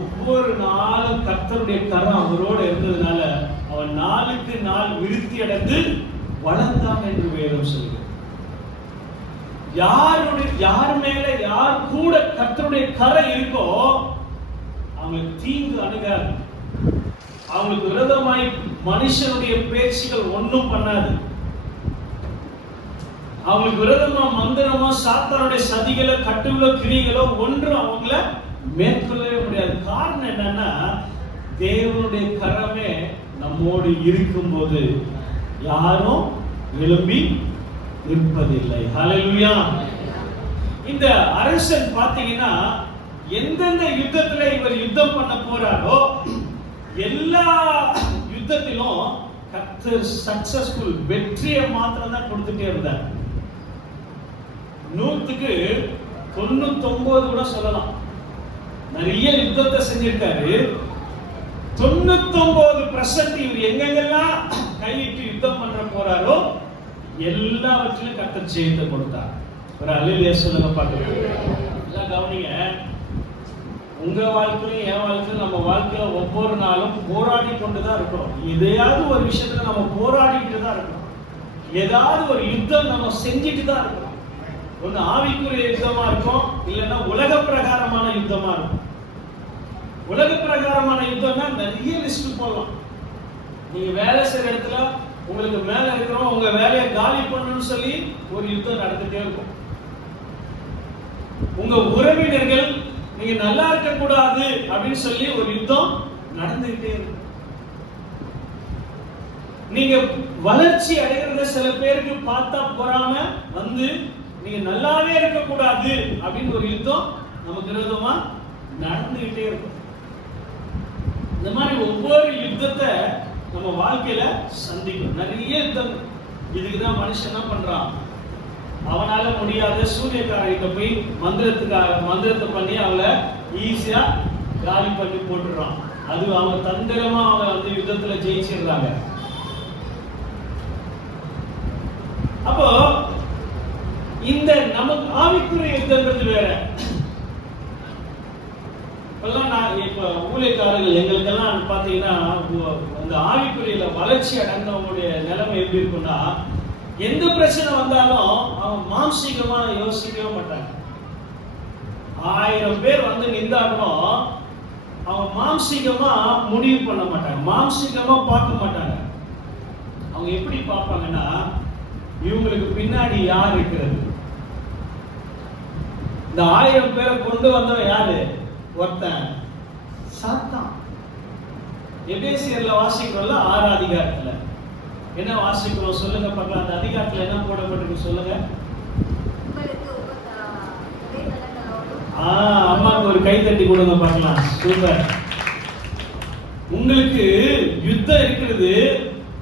ஒவ்வொரு நாளும் கர்த்தருடைய கரம் அவரோடு இருந்ததுனால அவன் நாளுக்கு நாள் விருத்தி அடைந்து வளர்ந்தான் என்று வேதம் சொல்கிறது. யார் மேல யார் கூட கர்த்தருடைய கரம் இருக்கோ அவங்களுக்கு தீங்கு அணுகாது. அவங்களுக்கு விரோதமாய் மனுஷனுடைய பேச்சுகள் ஒன்றும் பண்ணாது. அவங்களுக்கு விரோதமா மந்திரமோ சாத்தானுடைய சதிகளோ கட்டுகளோ கிரிகளோ ஒன்றும் அவங்கள மேற்கொள்ளவே முடியாது. காரணம் என்னன்னா தேவனுடைய கரமே நம்மோடு இருக்கும்போது யாரும் எழும்பி நிற்பதில்லை. ஹல்லேலூயா. இந்த அரசன் பாத்தீங்கன்னா எந்தெந்த யுத்தத்துல இவர் யுத்தம் பண்ண போறாரோ எல்லா யுத்தத்திலும் கர்த்தர் சக்சஸ்ஃபுல் வெற்றியை மாத்திரம் தான் கொடுத்துட்டே இருந்தார். 100க்கு 99 கூட சொல்லலாம். நிறைய யுத்தத்தை செஞ்சிருக்காரு. 99% இவர் எங்கெங்கெல்லாம் கையிட்டு யுத்தம் பண்ற போறாரோ எல்லாவற்றிலும் கர்த்தர் ஜெயத்தை கொடுத்தார். ஒரு அல்லேலூயா சொல்லுங்க பாக்கலாம். எல்லாம் கவனிங்க. உங்க வாழ்க்கையிலும் என் வாழ்க்கையிலும் நம்ம வாழ்க்கையில ஒவ்வொரு நாளும் போராடி கொண்டுதான் இருக்கிறோம். எதையாவது ஒரு விஷயத்துல நம்ம போராடிட்டு தான் இருக்கிறோம். ஏதாவது ஒரு யுத்தம் நம்ம செஞ்சுட்டு தான் இருக்கிறோம். ஒண்ணு ஆவிக்குரிய யுத்தமா இருக்கும், இல்லைன்னா உலக பிரகாரமான யுத்தமா இருக்கும். உலக பிரகாரமான யுத்தம்னா நிறைய லிஸ்ட் போடலாம். நீங்க வேலை செய்யற இடத்துல உங்களுக்கு மேல இருக்கிறோம் உங்க வேலையை காலி பண்ணணும்னு சொல்லி ஒரு யுத்தம் நடந்துட்டே இருக்கும். உங்க உறவினர்கள் நீங்க நல்லா இருக்க கூடாது அப்படின்னு சொல்லி ஒரு யுத்தம் நடந்துகிட்டே இருக்கும். நீங்க வளர்ச்சி அடைகிறத சில பேருக்கு பார்த்தா பொறாம நீங்க நல்லாவே இருக்க கூடாது அப்படின்னு ஒரு யுத்தம் நமக்கு விரோதமா நடந்துகிட்டே இருக்கும். இந்த மாதிரி ஒவ்வொரு யுத்தத்தை நம்ம வாழ்க்கையில சந்திக்கும். நிறைய யுத்தம். இதுக்குதான் மனுஷன் என்ன பண்றான், அவனால முடியாத சூரியக்காரர்கிட்ட போய் மந்திரத்தை பண்ணி அவளை ஈஸியா காலி பண்ணி போட்டுறான். அது அவங்க தந்திரமா அவங்க யுத்தத்துல ஜெயிச்சிடுறாங்க. அப்போ இந்த நமக்கு ஆவிக்குரிய யுத்தங்கிறது வேற. இப்ப ஊழியக்காரர்கள் எங்களுக்கெல்லாம் பாத்தீங்கன்னா அந்த ஆவிக்குரிய வளர்ச்சி அடைந்தவங்களுடைய நிலைமை எப்படி இருக்குன்னா, எந்த பிரச்சனை வந்தாலும் அவங்க மாம்சீகமா யோசிக்கவே மாட்டாங்க. 1000 பேர் நின்றாலும் அவங்க மாம்சீகமா முடிவு பண்ண மாட்டாங்க, மாம்சீகமா பார்க்க மாட்டாங்க. அவங்க எப்படி பார்ப்பாங்கன்னா, இவங்களுக்கு பின்னாடி யார் இருக்கிறது. இந்த 1000 பேரை கொண்டு வந்தவன் யாரு? ஒருத்தன் சாத்தான். எபேசியர்ல வாசிக்கிறோம்ல 6 அதிகாரத்துல என்ன வாசிக்கிறோம் சொல்லுங்க பார்க்கலாம். அந்த அதிகாரத்துல என்ன போடப்பட்டிருக்கு சொல்லுங்க. அம்மாக்கு ஒரு கை தட்டி கொடுங்க பார்க்கலாம். சூப்பர். உங்களுக்கு யுத்தம் இருக்கிறது.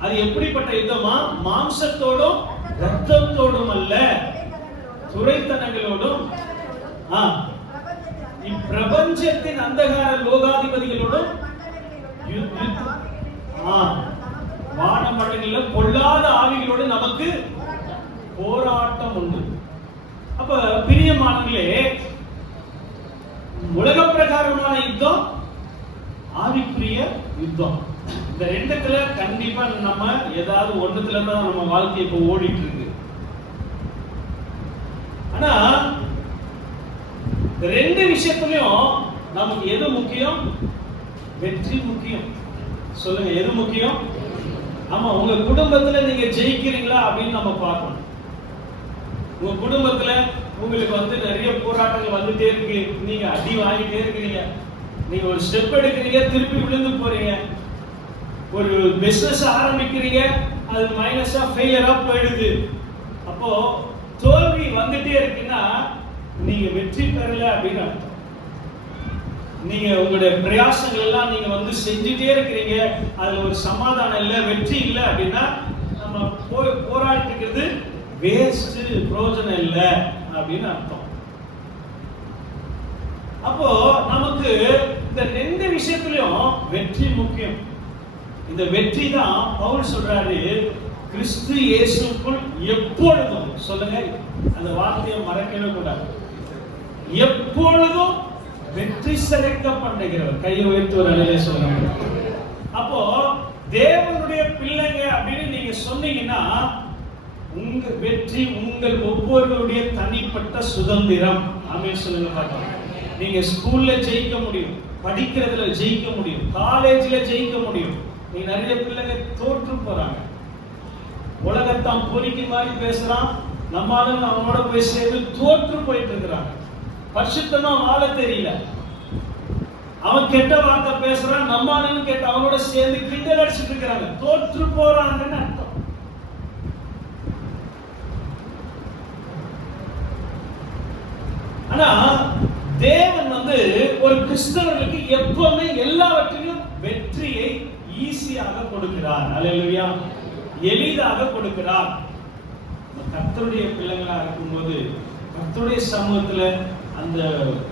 அது எப்படிப்பட்ட யுத்தமா? மாம்சத்தோடும் ரத்தத்தோடும் அல்ல, துரைத்தனங்களோடும் இப்பிரபஞ்சத்தின் அந்தகார லோகாதிபதிகளோடும் வானமண்டலங்களில் பொல்லாத ஆவிகளோடு நமக்கு போராட்டம் உண்டு. அப்ப பிரியமானங்களே, உலக பிரகாரமான யுத்தம், ஆவிக்குரிய யுத்தம். இந்த ரெண்டுத்துல கண்டிப்பா நம்ம ஏதாவது ஒண்ணுத்துல தான் நம்ம வாழ்க்கை இப்ப ஓடிட்டு இருக்கு. ஆனா ரெண்டு விஷயத்துலயும் நமக்கு எது முக்கியம்? வெற்றி முக்கியம். சொல்லுங்க, எது முக்கியம்? ஆமா, உங்க குடும்பத்துல நீங்க ஜெயிக்கிறீங்களா அப்படின்னு நம்ம பார்க்கணும். உங்க குடும்பத்துல உங்களுக்கு நிறைய போராட்டங்கள் வந்துட்டே இருக்கு, நீங்க அடி வாங்கிட்டே இருக்கிறீங்க, நீங்க ஒரு ஸ்டெப் எடுக்கிறீங்க திருப்பி விழுந்து போறீங்க, ஒரு பிசினஸ் ஆரம்பிக்கிறீங்க அது மைனஸா ஃபெயிலியரா போயிடுது. அப்போ தோல்வி வந்துட்டே இருக்குன்னா நீங்க வெற்றி பெறல அப்படின்னு அர்த்தம். நீங்க உங்களுடைய பிரயாசங்கள் எல்லாம் நீங்க வந்து செஞ்சுட்டே இருக்கிறீங்க, அதுல ஒரு சமாதானம் இல்ல, வெற்றி இல்ல அப்படின்னா நம்ம போராடிட்டு இருக்கிறது வேஸ்ட், பிரயோஜனம் இல்ல அப்படின்னு அர்த்தம். அப்போ நமக்கு இந்த ரெண்டு விஷயத்திலையும் வெற்றி முக்கியம். இந்த வெற்றி தான் பவுல் சொல்றாரு, கிறிஸ்து இயேசுக்குள் எப்பொழுதும், சொல்லுங்க அந்த வார்த்தையை மறக்கவே கூடாது, எப்பொழுதும் வெற்றி சிறக்க பண்ணுகிறவர். கையை உயர்த்தி ஒரு அலையிலே சொல்லுங்க. அப்போ தேவனுடைய பிள்ளைங்க அப்படின்னு நீங்க சொன்னீங்கன்னா உங்க வெற்றி உங்கள் ஒவ்வொருவருடைய தனிப்பட்ட சுதந்திரம். ஆமென் சொல்லுங்க பார்க்கலாம். நீங்க ஸ்கூல்ல ஜெயிக்க முடியும், படிக்கிறதுல ஜெயிக்க முடியும், காலேஜ்ல ஜெயிக்க முடியும். நீ நிறைய பிள்ளைங்க தோற்று போறாங்க, உலகத்தான் பொறிக்கு மாதிரி பேசுறான், நம்மளும் அவனோட போய் சேர்ந்து தோற்று போயிட்டு இருக்கிறாங்க. பரிசுத்தமா வாழ தெரியல, அவன் கெட்ட வார்த்தை பேசுறான், நம்மளும் கெட்ட அவனோட சேர்ந்து கிண்டல் அடிச்சுட்டு இருக்கிறாங்க, தோற்று போறாங்கன்னு அர்த்தம். ஆனா தேவன் வந்து ஒரு கிறிஸ்தவர்களுக்கு எப்பவுமே எல்லாவற்றிலும் வெற்றியை ஈஸியாக கொடுக்கிறார். அல்லேலூயா, எளிதாக கொடுக்கிறார். கர்த்தருடைய பிள்ளைகளா இருக்கும்போது கர்த்தருடைய சமூகத்துல அந்த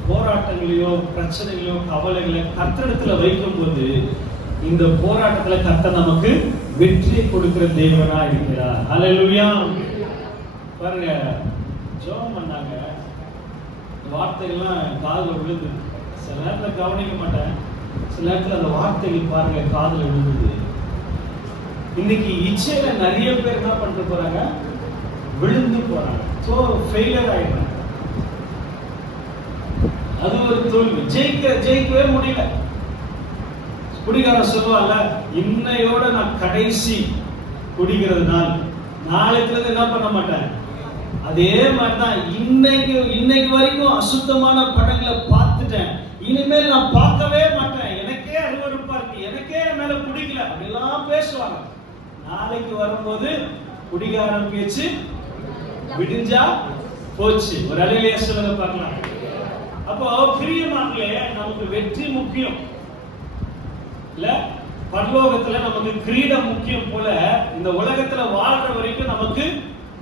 போராட்டங்களையோ பிரச்சனைகளையோ கவலைகளை கர்த்தரிடத்துல வைக்கும்போது இந்த போராட்டத்துல கர்த்தர் நமக்கு வெற்றியை கொடுக்கிற தேவனா இருக்கிறார். அல்லேலூயா. பாருங்க, ஜெபம் பண்ணாங்க, வார்த்தைகள்லாம் காதுல விழுது. சில நேரத்துல கவனிக்க மாட்டேன், சில நேரத்துல அந்த வார்த்தைகள் பாருங்க காதுல விழுது. இன்னைக்கு இச்சையில நிறைய பேர் என்ன பண்ணிட்டு போறாங்க, விழுந்து போறாங்க, சோ ஃபெயிலியர் ஆயிடுறாங்க. அது ஒரு தோல்வி, ஜெயிக்கவே முடியல. குடிகாரன் சொல்லுவாங்க, இன்னையோட நான் கடைசி குடிக்கிறதுனால நாளைக்கு இருந்து என்ன பண்ண மாட்டேன். அதே மாதிரிதான் இன்னைக்கு வரைக்கும் அசுத்தமான படங்களை பார்த்துட்டேன், இனிமேல் நான் பார்க்கவே மாட்டேன், எனக்கே அருவருப்பா இருக்கு, எனக்கே மேல பிடிக்கல அப்படிலாம் பேசுவாங்க. நாளைக்கு வரும்போது குடிகாரன் பேச்சு விடிஞ்சா போச்சு. ஒரு அலையிலேயே சொல்ல பார்க்கலாம். அப்போ பிரியமானே நமக்கு வெற்றி முக்கியம் இல்ல, பரலோகத்துல நமக்கு கிரீடம் முக்கியம் போல இந்த உலகத்துல வாழ்ற வரைக்கும் நமக்கு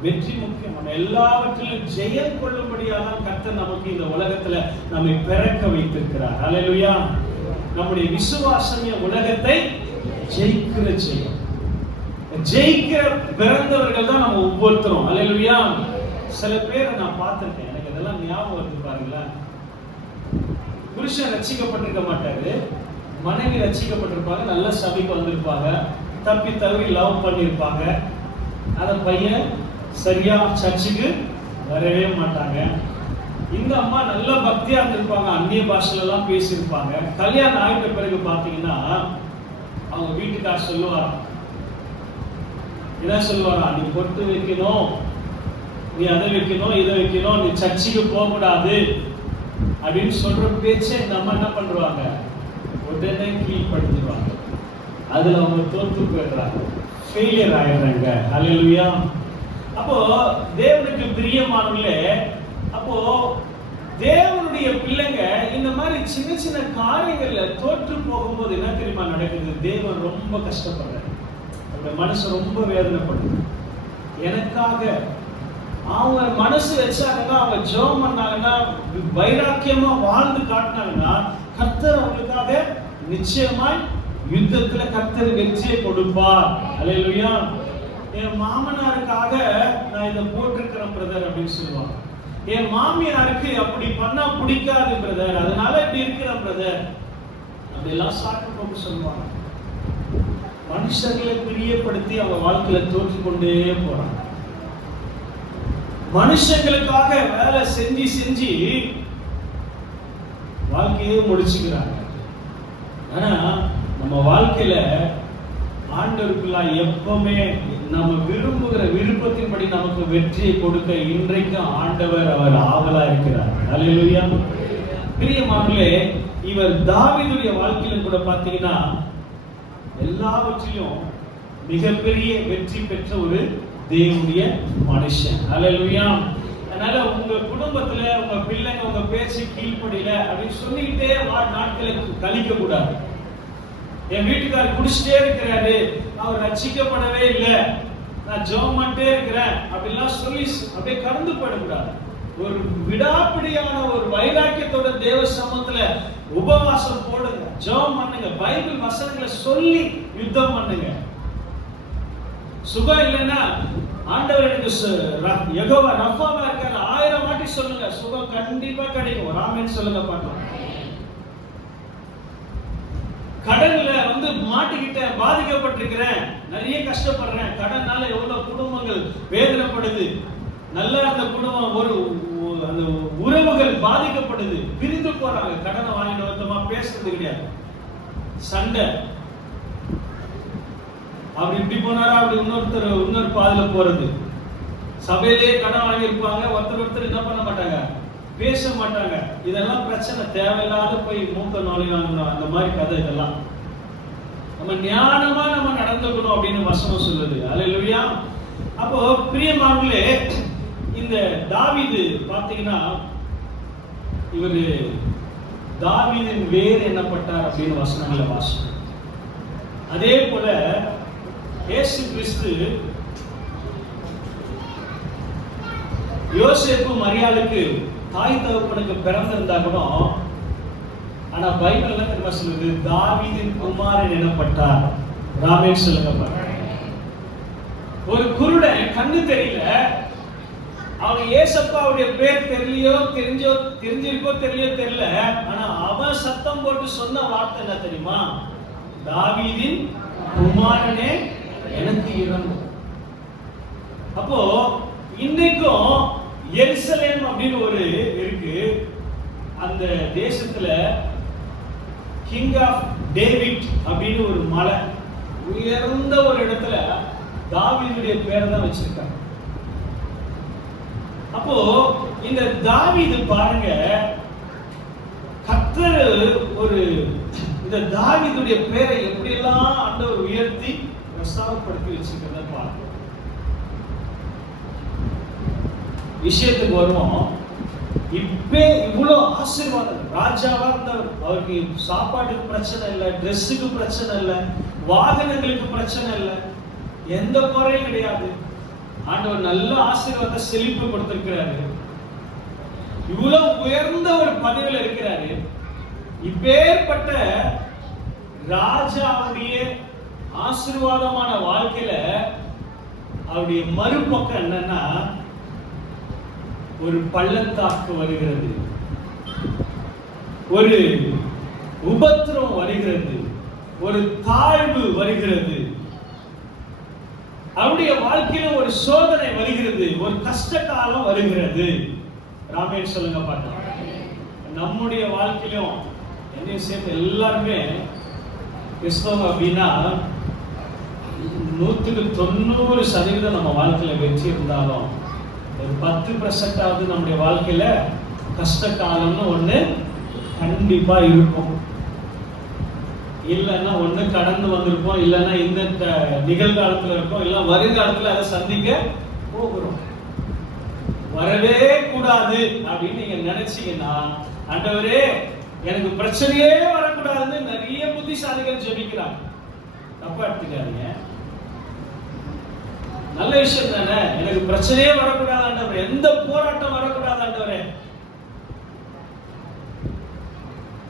வெற்றி முக்கியம். நம்ம எல்லாவற்றிலும் ஜெயம் கொள்ளும்படியாக கர்த்தர் நமக்கு இந்த உலகத்துல நம்மை பிறக்க வைத்திருக்கிறார். அல்லேலூயா. நம்முடைய விசுவாசமே உலகத்தை ஜெயிக்கிற ஜெயம். ஜெயிக்கிற பிறந்தவர்கள் தான் நம்ம ஒவ்வொருத்தரும். அல்லேலூயா. சில பேரை நான் பார்த்திருக்கேன், எனக்கு இதெல்லாம் ஞாபகம் வருது பாருங்களேன். புருஷன் ரட்சிக்கப்பட்டிருக்க மாட்டாரு, மனைவி ரட்சிக்கப்பட்டிருப்பாங்க, நல்ல சபைக்கு வந்திருப்பாங்க, தப்பி தவறி லவ் பண்ணியிருப்பாங்க. அந்த பையன் சரியா சர்ச்சுக்கு வரவே மாட்டாங்க. இந்த அம்மா நல்ல பக்தியா இருந்திருப்பாங்க, அந்நிய பாஷையில எல்லாம் பேசியிருப்பாங்க. கல்யாணம் ஆகிட்ட பிறகு பாத்தீங்கன்னா அவங்க வீட்டுக்கார் சொல்லுவார், என்ன சொல்லுவாரா, நீ பொட்டு வைக்கணும், நீ அதை வைக்கணும், இதை வைக்கணும், நீ சர்ச்சுக்கு போக கூடாது அப்படின்னு சொல்ற பேச்சை இந்த அம்மா என்ன பண்றாங்க, உடனே கீழ்படுத்திடுவாங்க. அதுல அவங்க தோற்று போயிடுறாங்க, ஃபெயிலியர் ஆயிடுறாங்க. அல்லேலூயா. அப்போ தேவனுக்கு பிரியமானவர்களே, அப்போ தேவனுடைய பிள்ளைங்க இந்த மாதிரி சின்ன சின்ன காரியங்கள்ல தோற்று போகும்போது என்ன தெரியுமா நடக்குது, தேவன் ரொம்ப கஷ்டப்படுறாரு, அந்த மனசு ரொம்ப வேதனைப்படுது. எனக்காக அவங்க மனசு வச்சாங்கன்னா, அவங்க ஜெபம் பண்ணாங்கன்னா, வைராக்கியமா வாழ்ந்து காட்டினாங்கன்னா கர்த்தர் அவங்களுக்காக நிச்சயமாய் யுத்தத்துல கர்த்தர் வெற்றியை கொடுப்பார். அல்லேலூயா. என் மாமனாருக்காக நான் இதை போட்டிருக்கிறேன் பிரதர் அப்படின்னு சொல்லுவாங்க. என் மாமியாருக்கு அப்படி பண்ணா பிடிக்காது பிரதர், அதனால இப்படி இருக்கிற பிரதர் அப்படிலாம் சாக்கு போட்டு சொல்லுவாங்க. மனுஷர்களை பிரியப்படுத்தி அவங்க வாழ்க்கையில தோற்று கொண்டே போறாங்க. மனுஷங்களுக்காக வேலை செஞ்சு செஞ்சு வாழ்க்கையே முடிச்சுக்கிறாங்க. ஆனா நம்ம வாழ்க்கையில ஆண்டவருக்குள்ள எப்பவுமே நம்ம விரும்புகிற விருப்பத்தின்படி நமக்கு வெற்றியை கொடுக்க இன்றைக்கு ஆண்டவர் அவர் ஆவலா இருக்கிறார். அல்லேலூயா. பிரியமானவர்களே, இவர் தாவீதுடைய வாழ்க்கையில கூட பாத்தீங்கன்னா எல்லாவற்றிலும் மிகப்பெரிய வெற்றி பெற்ற ஒரு தேவனுடைய மனுஷன். அல்லேலூயா. அதனால உங்க குடும்பத்துல உங்க பிள்ளைங்க உங்க பேச்சு கீழ்ப்படியில அப்படின்னு சொல்லிக்கிட்டே நாட்களை கழிக்க கூடாது. என் வீட்டுக்காரர் குடிச்சிட்டே இருக்கிறாரு, அவர் ரட்சிக்கப்படவே இல்லை, நான் ஜெபம் பண்ணிட்டே இருக்கிறேன் அப்படிலாம் சொல்லி அப்படியே கடந்து போயிடக்கூடாது. ஒரு விடாப்பிடியான ஒரு வைராக்கியத்தோட தேவ சமூகத்துல உபவாசம் போடுங்க, ஜெபம் பண்ணுங்க, பைபிள் வசனங்களை சொல்லி யுத்தம் பண்ணுங்க. சுகம் இல்லைன்னா ஆண்டவர் எனக்கு யெகோவா ரஃபாவா இருக்காரு 1000 வாட்டி சொல்லுங்க, சுகம் கண்டிப்பா கிடைக்கும். ராமன் சொல்லுங்க பார்க்கலாம். கடன்ல மாட்டிக்கிட்டேன், பாதிக்கப்பட்டிருக்கிறேன், நிறைய கஷ்டப்படுறேன், கடனால எவ்வளவு குடும்பங்கள் வேதனைப்படுது, நல்லா அந்த குடும்பம் அந்த உறவுகள் பாதிக்கப்படுது, பிரிந்து போறாங்க, கடனை வாங்கின விதமா பேசுறது கிடையாது, சண்டை, அப்படி இப்படி போனாரா அப்படி இன்னொரு பாதையில போறது, சபையிலே கடன் வாங்கியிருப்பாங்க, ஒருத்தர் என்ன பண்ண மாட்டாங்க, பேச மாட்டாங்க, இதெல்லாம் பிரச்சனை, தேவையில்லாத போய் மூக்க நோய்வாங்க, அந்த மாதிரி கதை. இதெல்லாம் நம்ம ஞானமா நம்ம நடந்துக்கணும் அப்படின்னு வசனம் சொல்லுது. அல்லேலூயா. அப்போ பிரியமானவர்களே, இந்த தாவீது பாத்தீங்கன்னா இவரு தாவீதின் வேர் என்னப்பட்டார் அப்படின்னு வசனங்களை வாசம். அதே போல இயேசு கிறிஸ்து யோசேப்பு மரியாளுக்கு தாய் தகப்பனுக்கு பிறந்திருந்தா கூட, ஆனா பைபிள்ல என்ன சொல்லுது, தாவீதின் குமாரன் எனப்பட்டார். ராமேன் சொல்லுங்க. ஒரு குருடன் கண்ணு தெரியல, அவன் ஏசப்பாவுடைய பேர் தெரிஞ்சிருக்கோ தெரியல, ஆனா அவன் சத்தம் போட்டு சொன்ன வார்த்தை என்ன தெரியுமா, தாவீதின் குமாரனே எனக்கு இறங்கும். அப்போ இன்னைக்கும் எருசலேம் அப்படின்னு ஒரு இருக்கு, அந்த தேசத்துல கிங் ஆஃப் டேவிட் அப்படின்னு ஒரு மலை, உயர்ந்த ஒரு இடத்துல தாவீதுடைய பேரை தான் வச்சிருக்காங்க. அப்போ இந்த தாவீது பாருங்க, கர்த்தர் இந்த தாவீதுடைய பேரை எப்படி எல்லாம் ஆண்டவர் உயர்த்தி பிரஸ்தாபப்படுத்தி வச்சிருக்கிறத பாருங்க. விஷயத்துக்கு வருவோம். இப்ப இவ்வளவு ஆசீர்வாதம், ராஜாவா இருந்தவர், அவருக்கு சாப்பாட்டுக்கு பிரச்சனை இல்லை, ட்ரெஸ்ஸுக்கு பிரச்சனை இல்லை, வாகனங்களுக்கு பிரச்சனை இல்லை, எந்த குறையும் கிடையாது. ஆண்டவர் நல்ல ஆசீர்வாத செழிப்பு கொடுத்திருக்கிறாரு. இவ்வளவு உயர்ந்த ஒரு பதவியில் இருக்கிறாரு. இப்பேற்பட்ட ராஜாவுடைய ஆசீர்வாதமான வாழ்க்கையில அவருடைய மறுபக்கம் என்னன்னா, ஒரு பள்ளத்தாக்கு வருகிறது, ஒரு உபத்திரம் வருகிறது, ஒரு தாழ்வு வருகிறது, அவருடைய வாழ்க்கையில ஒரு சோதனை வருகிறது, ஒரு கஷ்ட காலம் வருகிறது. ராமேன் சொல்லுங்க பார்க்கலாம். நம்முடைய வாழ்க்கையிலும் என்னையும் சேர்த்து எல்லாருமே கிறிஸ்தவம் அப்படின்னா 100% நம்ம வாழ்க்கையில வெற்றி இருந்தாலும் ஒரு 10% நம்முடைய வாழ்க்கையில கஷ்ட காலம்னு ஒண்ணு கண்டிப்பா இருக்கும். இல்லைன்னா ஒண்ணு கடந்து வந்திருப்போம், இல்லைன்னா இந்த நிகழ்காலத்துல இருக்கும், இல்ல வருங்காலத்துல அதை சந்திக்க போகிறோம். வரவே கூடாது அப்படின்னு நீங்க நினைச்சீங்கன்னா, ஆண்டவரே எனக்கு பிரச்சனையே வரக்கூடாதுன்னு நிறைய புத்திசாலிகள் ஜெபிக்கிறாங்க. தப்பா எடுத்துக்காதீங்க, நல்ல விஷயம் தானே. எனக்கு பிரச்சனையே வரக்கூடாது ஆண்டவரே, எந்த போராட்டம் வரக்கூடாது ஆண்டவரே,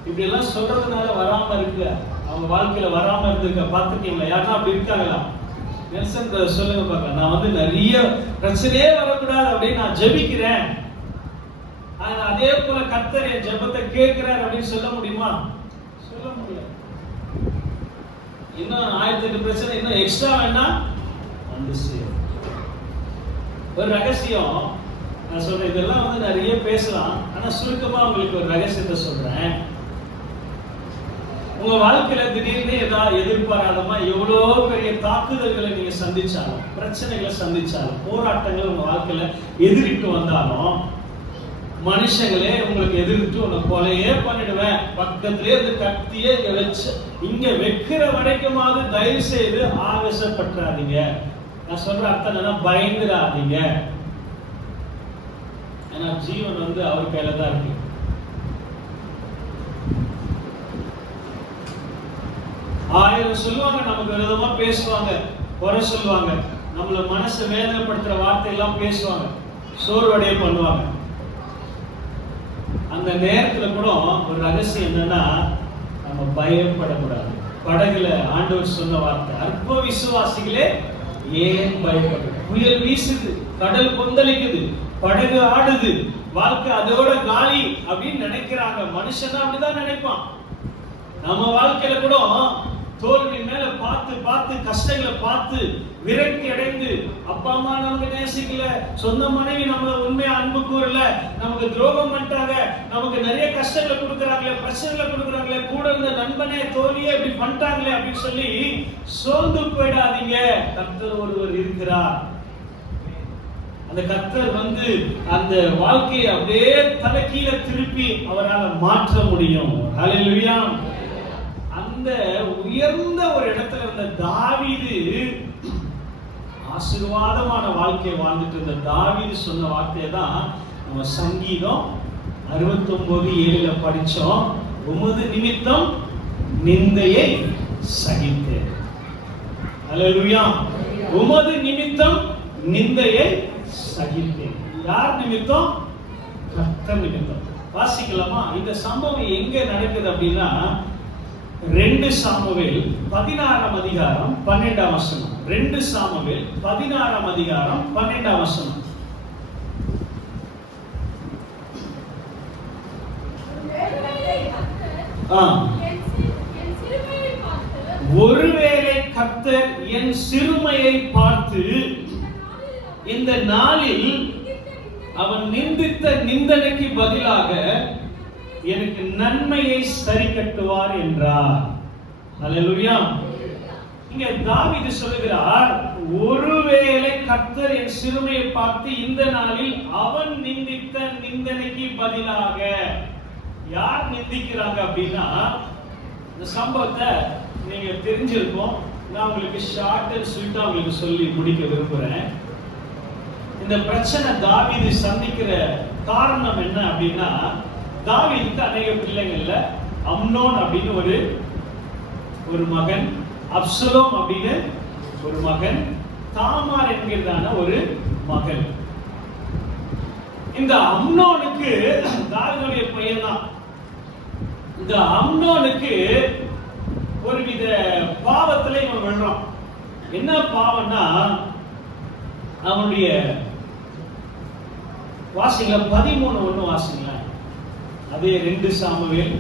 இப்படி எல்லாம் சொல்றதுனால வராம இருக்கு, அவங்க வாழ்க்கையில வராம இருந்திருக்க பாத்துக்கீங்களா? யாருன்னா அப்படி இருக்காங்களா? நெல்சன் சொல்லுங்க பார்க்கலாம். நான் நிறைய பிரச்சனையே வரக்கூடாது அப்படின்னு நான் ஜெபிக்கிறேன், ஆனா அதே போல கர்த்தர் என் ஜெபத்தை கேட்கிறார் அப்படின்னு சொல்ல முடியுமா? சொல்ல முடியாது. இன்னும் 1008 பிரச்சனை இன்னும் எக்ஸ்ட்ரா வேணா வந்து சேரும். ஒரு ரகசியம் நான் சொல்றேன், இதெல்லாம் நிறைய பேசலாம், ஆனா சுருக்கமா உங்களுக்கு ஒரு ரகசியத்தை சொல்றேன். உங்க வாழ்க்கையில திடீர்னு ஏதாவது எதிர்பாராதமா எவ்வளோ பெரிய தாக்குதல்களை நீங்க சந்திச்சாலும், பிரச்சனைகளை சந்திச்சாலும், போராட்டங்கள் உங்க வாழ்க்கையில எதிரிட்டு வந்தாலும், மனுஷங்களே உங்களுக்கு எதிர்த்து உன்னை கொலையே பண்ணிடுவேன், பக்கத்திலே இருந்து கத்தியே இங்க வைக்கிற வரைக்குமாவது தயவு செய்து ஆவேசப்பட்டுறாதீங்க. நான் சொல்ற அர்த்தம் என்னன்னா, பயந்துடாதீங்க. ஏன்னா ஜீவன் அவர் கையில தான் இருக்கு. ஆயிரம் சொல்லுவாங்க, நமக்கு விதமா பேசுவாங்க, குறை சொல்லுவாங்க, நம்மள மனசை வேதனைப்படுத்துற வார்த்தை எல்லாம் பேசுவாங்க, சோர்வடைய பண்ணுவாங்க. அந்த நேரத்துல கூட ஒரு ரகசியம் என்னன்னா, நம்ம பயப்படக்கூடாது. படகுல ஆண்டவர் சொன்ன வார்த்தை, அற்ப விசுவாசிகளே ஏன் பயப்படுது? புயல் வீசுது, கடல் கொந்தளிக்குது, படகு ஆடுது, வாழ்க்கை அதோட காலி அப்படின்னு நினைக்கிறாங்க. மனுஷன் அப்படிதான் நினைப்பான். நம்ம வாழ்க்கையில கூட தோல்வி மேல பார்த்து பார்த்து, கஷ்டங்களை பார்த்து விரக்தி அடைந்து, அப்பா அம்மா நமக்கு நேசிக்கல, சொந்த மனைவி நம்மள உண்மையா அன்பு கூறல, நமக்கு துரோகம் பண்ணிட்டாங்க, நமக்கு நிறைய கஷ்டங்களை கொடுக்குறாங்களே, பிரச்சனைகளை கொடுக்குறாங்களே, கூட இருந்த நண்பனே தோழியே இப்படி பண்ணிட்டாங்களே அப்படின்னு சொல்லி சோர்ந்து போயிடாதீங்க. கர்த்தர் ஒருவர் இருக்கிறார். அந்த கர்த்தர் அந்த வாழ்க்கையை அப்படியே தலைகீழ திருப்பி அவரால் மாற்ற முடியும். ஹல்லேலூயா. அந்த உயர்ந்த ஒரு இடத்துல இருந்த தாவீது, ஆசீர்வாதமான வாழ்க்கையை வாழ்ந்துட்டு இருந்த தாவீது சொன்ன வார்த்தையை தான் நம்ம சங்கீதம் 69:7 படிச்சோம். உமது நிமித்தம் நிந்தையை சகித்தேன். ஹல்லேலூயா. உமது நிமித்தம் நிந்தையை சகித்தேன். யார் நிமித்தம்? கர்த்தர் நிமித்தம். வாசிக்கலாமா? இந்த சம்பவம் எங்க நடக்குது அப்படின்னா, 2 சாமுவேல் 16ஆம் அதிகாரம் 12ஆம் வசனம். 2 சாமுவேல் 16ஆம் அதிகாரம் 12ஆம் வசனம். ஒருவேளை கர்த்தர் என் சிறுமையை பார்த்து இந்த நாளில் அவன் நிந்தித்த நிந்தனைக்கு பதிலாக எனக்கு நன்மையை சரி கட்டுவார் என்றார். ஹல்லேலூயா. இங்க தாவீது சொல்லுகிறார், ஒருவேளை கர்த்தர் என் சிறுமையை பார்த்து இந்த நாளில் அவன் நிந்தித்த நிந்தனைக்கு பதிலாக. யார் நிந்திக்கிறாங்க அப்படின்னா, இந்த சம்பவத்தை நீங்க தெரிஞ்சிருக்கும். நான் உங்களுக்கு ஷார்ட் அண்ட் ஸ்வீட்டா உங்களுக்கு சொல்லி முடிக்க விரும்புறேன். இந்த பிரச்சனை தாவீது சந்திக்கிற காரணம் என்ன அப்படின்னா, தாவீதுக்கு அநேக பிள்ளைங்கள்ல அம்னோன் அப்படின்னு ஒரு மகன், அப்சலோம் அப்படின்னு ஒரு மகன், தாமார் என்கிறதான ஒரு மகள். இந்த அம்னோனுக்கு, தாவீதுடைய பையன் தான், இந்த அம்னோனுக்கு ஒருவித பாவத்துல இவன் விழுறான். என்ன பாவம்னா, அவனுடைய வாசிங்கள 13:1 வாசிங்களா, அதே 2 சாமுவேல்.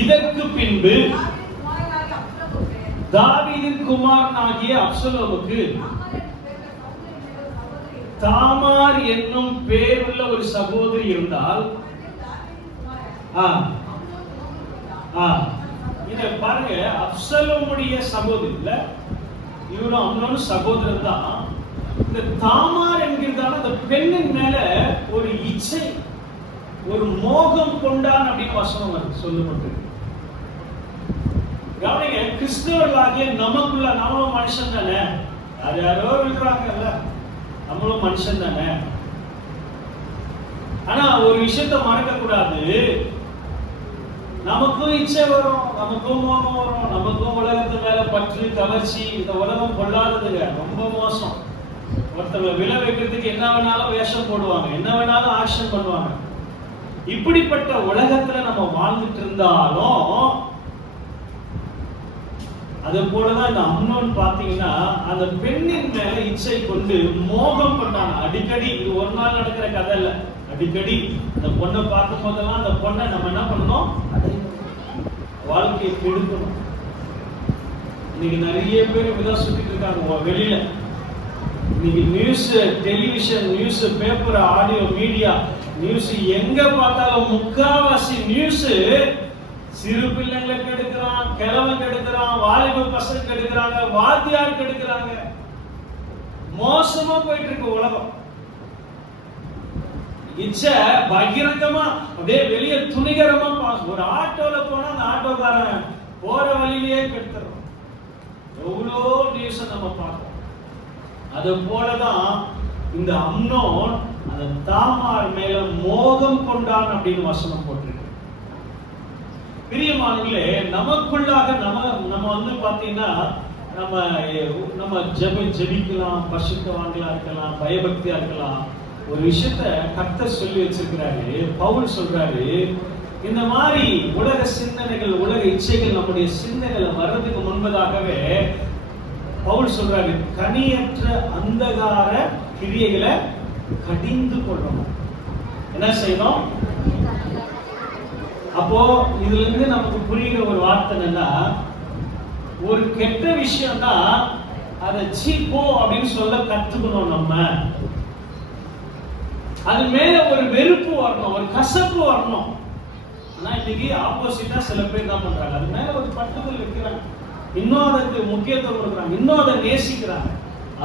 இதற்கு பின்பு தாவீதின் குமாரனாகிய அப்சலோமுக்கு தாமார் என்னும் பேருள்ள ஒரு சகோதரி இருந்தால், இத பாருங்க, அப்சலோமுடைய சகோதரி இல்ல, இவனும் அம்னோனும் சகோதரர் தான். இந்த தாமார் என்கிறதான அந்த பெண்ணின் மேல ஒரு இச்சை, ஒரு மோகம் கொண்டான் அப்படின்னு வசனம் சொல்லப்பட்டு. கவனிங்க, கிறிஸ்தவர்களாகிய நமக்குள்ள, நம்மளும் மனுஷன் தானே, யார் யாரோ இருக்கிறாங்கல்ல, நம்மளும் மனுஷன் தானே. ஆனா ஒரு விஷயத்தை மறக்க கூடாது, நமக்கும் இச்சை வரும், நமக்கும் மோகம் வரும், நமக்கும் உலகத்து மேல பற்று கவர்ச்சி. இந்த உலகம் கொள்ளாததுங்க, ரொம்ப மோசம். ஒருத்தவங்க விலை வைக்கிறதுக்கு என்ன வேணாலும் வேஷம் போடுவாங்க, என்ன வேணாலும் ஆக்ஷன் பண்ணுவாங்க. இப்படிப்பட்ட உலகத்துல நம்ம வாழ்ந்துட்டு இருந்தாலும், அது போலதான் இந்த அம்னோன் பாத்தீங்கன்னா அந்த பெண்ணின் மேல இச்சை கொண்டு மோகம் பண்ணாங்க. அடிக்கடி, இது ஒரு நாள் நடக்கிற கதை இல்ல, அடிக்கடி அந்த பொண்ணை பார்க்கும் போதெல்லாம் அந்த பொண்ணை நம்ம என்ன பண்ணணும், வாழ்க்கையை கெடுக்கணும். இன்னைக்கு நிறைய பேர் இப்படிதான் சுத்திட்டு இருக்காங்க வெளியில. இன்னைக்கு news, television news, paper, audio, media news, எங்க பார்த்தாலும் முக்காவாசி நியூஸ் சிறு பிள்ளைங்களை கெடுக்கிறான், கிழவன் கெடுக்கிறான், வாலிப பசங்க கெடுக்கிறாங்க, வாத்தியார் கெடுக்கிறாங்க. மோசமா போயிட்டு இருக்கு உலகம். இச்சை பகிரங்கமா அப்படியே வெளியே துணிகரமா ஒரு ஆட்டோல போனா அந்த ஆட்டோக்காரன் போற வழியிலேயே கெடுத்துறோம். எவ்வளோ நியூஸ் நம்ம பார்க்கணும். அது போலதான் இந்த அம்னோன் அந்த தாமார் மேல மோகம் கொண்டான் அப்படின்னு வசனம் போட்டிருக்கு. பிரியமானவர்களே, நமக்குள்ளாக நம்ம வந்து பாத்தீங்கன்னா நம்ம ஜெபிக்கலாம், பரிசுத்தவான்களா இருக்கலாம், பயபக்தியா இருக்கலாம். ஒரு விஷயத்த கர்த்தர் சொல்லி வச்சிருக்கிறாரு. பவுல் சொல்றாரு, இந்த மாதிரி உலக சிந்தனைகள், உலக இச்சைகள் நம்முடைய சிந்தனைகளை வர்றதுக்கு முன்பதாகவே பவுல் சொல்றாரு, கனியற்ற அந்தகார கிரியைகளை கடிந்து கொள்ளணும். என்ன செய்யணும்? அப்போ இதுல இருந்து நமக்கு புரியுற ஒரு வார்த்தை என்னன்னா, ஒரு கெட்ட விஷயம்னா அதை சீப்போ அப்படின்னு சொல்ல கத்துக்கணும். நம்ம அது மேல ஒரு வெறுப்பு வரணும், ஒரு கசப்பு வரணும். ஆனா இன்னைக்கு ஆப்போசிட்டா சில பேர் என்ன பண்றாங்க, அது மேல ஒரு பட்டுதல் வைக்கிறாங்க, இன்னும் அதுக்கு முக்கியத்துவம் கொடுக்குறாங்க, இன்னும் அதை நேசிக்கிறாங்க.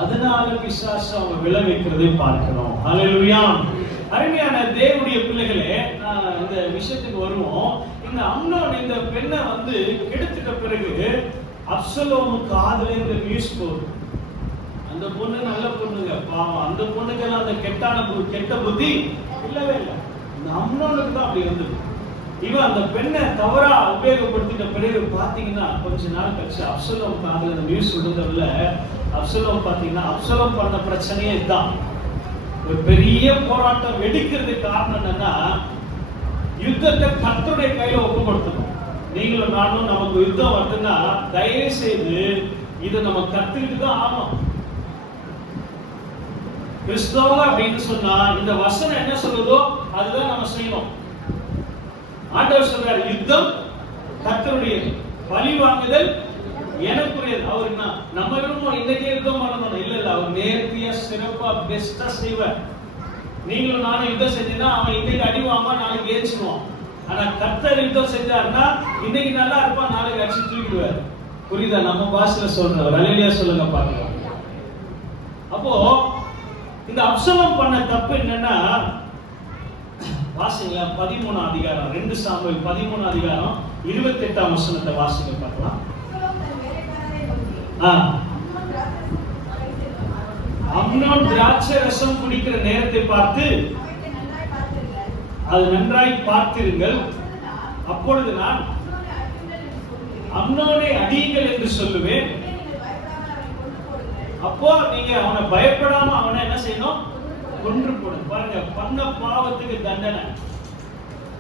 அதனால பிசாசு அவங்க விளைவிக்கிறதை பார்க்கிறோம். ஹல்லேலூயா. அருமையான தேவனுடைய பிள்ளைகளே, இந்த விஷயத்துக்கு வருவோம். இந்த அம்னோன் இந்த பெண்ணை வந்து கெடுத்துட்ட பிறகு அப்சலோமு காதுல இந்த நியூஸ் போகுது. அந்த பொண்ணு நல்ல பொண்ணுங்க, பாவம். அந்த பொண்ணுக்கெல்லாம் அந்த கெட்ட புத்தி இல்லவே இல்லை. இந்த அம்னோனுக்கு தான் அப்படி இருந்தது. இவன் அந்த பெண்ணை தவறா உபயோகப்படுத்திட்ட பிறகு பாத்தீங்கன்னா கொஞ்ச நாள் கழிச்சு அப்சலோம் காதுல இந்த நியூஸ் விடுறதுல அப்சலோம் பாத்தீங்கன்னா, அப்சலோம் பண்ண பிரச்சனையே இதுதான். ஒரு பெரிய போராட்டம் வெடிக்கிறதுக்கு காரணம் என்னன்னா, யுத்தத்தை கர்த்தருடைய கையில ஒப்பு கொடுத்தணும். நீங்களும் நானும் நமக்கு யுத்தம் வருதுன்னா தயவு செய்து இதை நம்ம கத்துக்கிட்டு தான் ஆகணும். கிறிஸ்தவ அப்படின்னு சொன்னா இந்த வசனம் என்ன சொல்லுதோ அதுதான் நம்ம செய்யணும். ஆண்டவர் சொல்றாரு, யுத்தம் கர்த்தருடையது, பழி வாங்குதல் எனக்குரியது. அவர் நம்ம விரும்பும் இன்னைக்கே யுத்தம் பண்ணணும் இல்ல இல்ல, அவர் நேர்த்தியா சிறப்பா பெஸ்டா செய்வார். நீங்களும் நானும் யுத்தம் செஞ்சீங்கன்னா அவன் இன்னைக்கு அடி வாங்க நாளைக்கு ஏச்சுக்குவான். ஆனா கர்த்தர் யுத்தம் செஞ்சாருன்னா இன்னைக்கு நல்லா இருப்பான், நாளைக்கு அடிச்சு தூக்கிடுவார். புரியுதா? நம்ம பாஷையில சொல்றவர். அல்லேலூயா சொல்லுங்க பாருங்க. அப்போ இந்த அப்சலோம் பண்ண தப்பு என்னன்னா, வாசிங்களா 13ஆம் அதிகாரம் 2 சாமுவேல் 13ஆம் அதிகாரம் 28ஆம் வசனத்தை வாசிங்க பார்க்கலாம். அம்னோன் திராட்சை ரசம் குடிக்கிற நேரத்தை பார்த்து அது நன்றாய் பார்த்திருங்கள், அப்பொழுது நான் அம்னோனை அடியுங்கள் என்று சொல்லுவேன். அப்போ நீங்க அவனை பயப்படாம அவனை என்ன செய்யணும்? கொன்று போடுங்க. பாருங்க, பண்ண பாவத்துக்கு தண்டனை.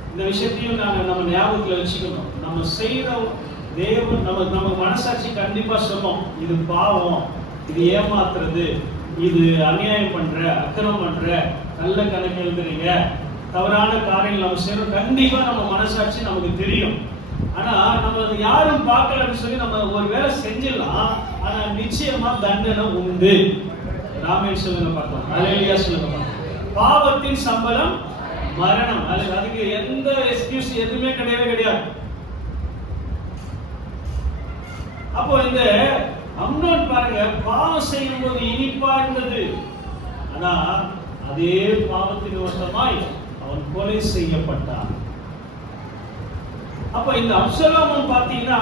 இந்த விஷயத்தையும் நம்ம ஞாபகத்துல வச்சுக்கணும். நம்ம செய்யற தேவன் நம்ம மனசாட்சி கண்டிப்பா சொல்லும், இது பாவம், இது ஏமாத்துறது, இது அநியாயம் பண்ற, அக்கிரமம் பண்ற, நல்ல கணக்கு எழுதுறீங்க, தவறான காரியங்கள் நம்ம செய்யறோம். கண்டிப்பா நம்ம மனசாட்சி நமக்கு தெரியும். ஆனா நம்ம யாரும் பார்க்கலன்னு சொல்லி நம்ம ஒரு வேலை செஞ்சிடலாம். ஆனா நிச்சயமா தண்டனை உண்டு. ராமேன் சொல்லுங்க பார்க்கலாம். அல்லேலூயா சொல்லுங்க பார்க்கலாம். பாவத்தின் சம்பளம் மரணம். அதுக்கு எந்த எக்ஸ்கியூஸ் எதுவுமே கிடையாது. அப்போ இந்த அம்னோன் பாருங்க, பாவம் செய்யும் போது இனிப்பா இருந்தது. ஆனா அதே பாவத்தின் நிமித்தமாய் அவன் கொலை செய்யப்பட்டான். அப்ப இந்த அப்சலோமும் பாத்தீங்கன்னா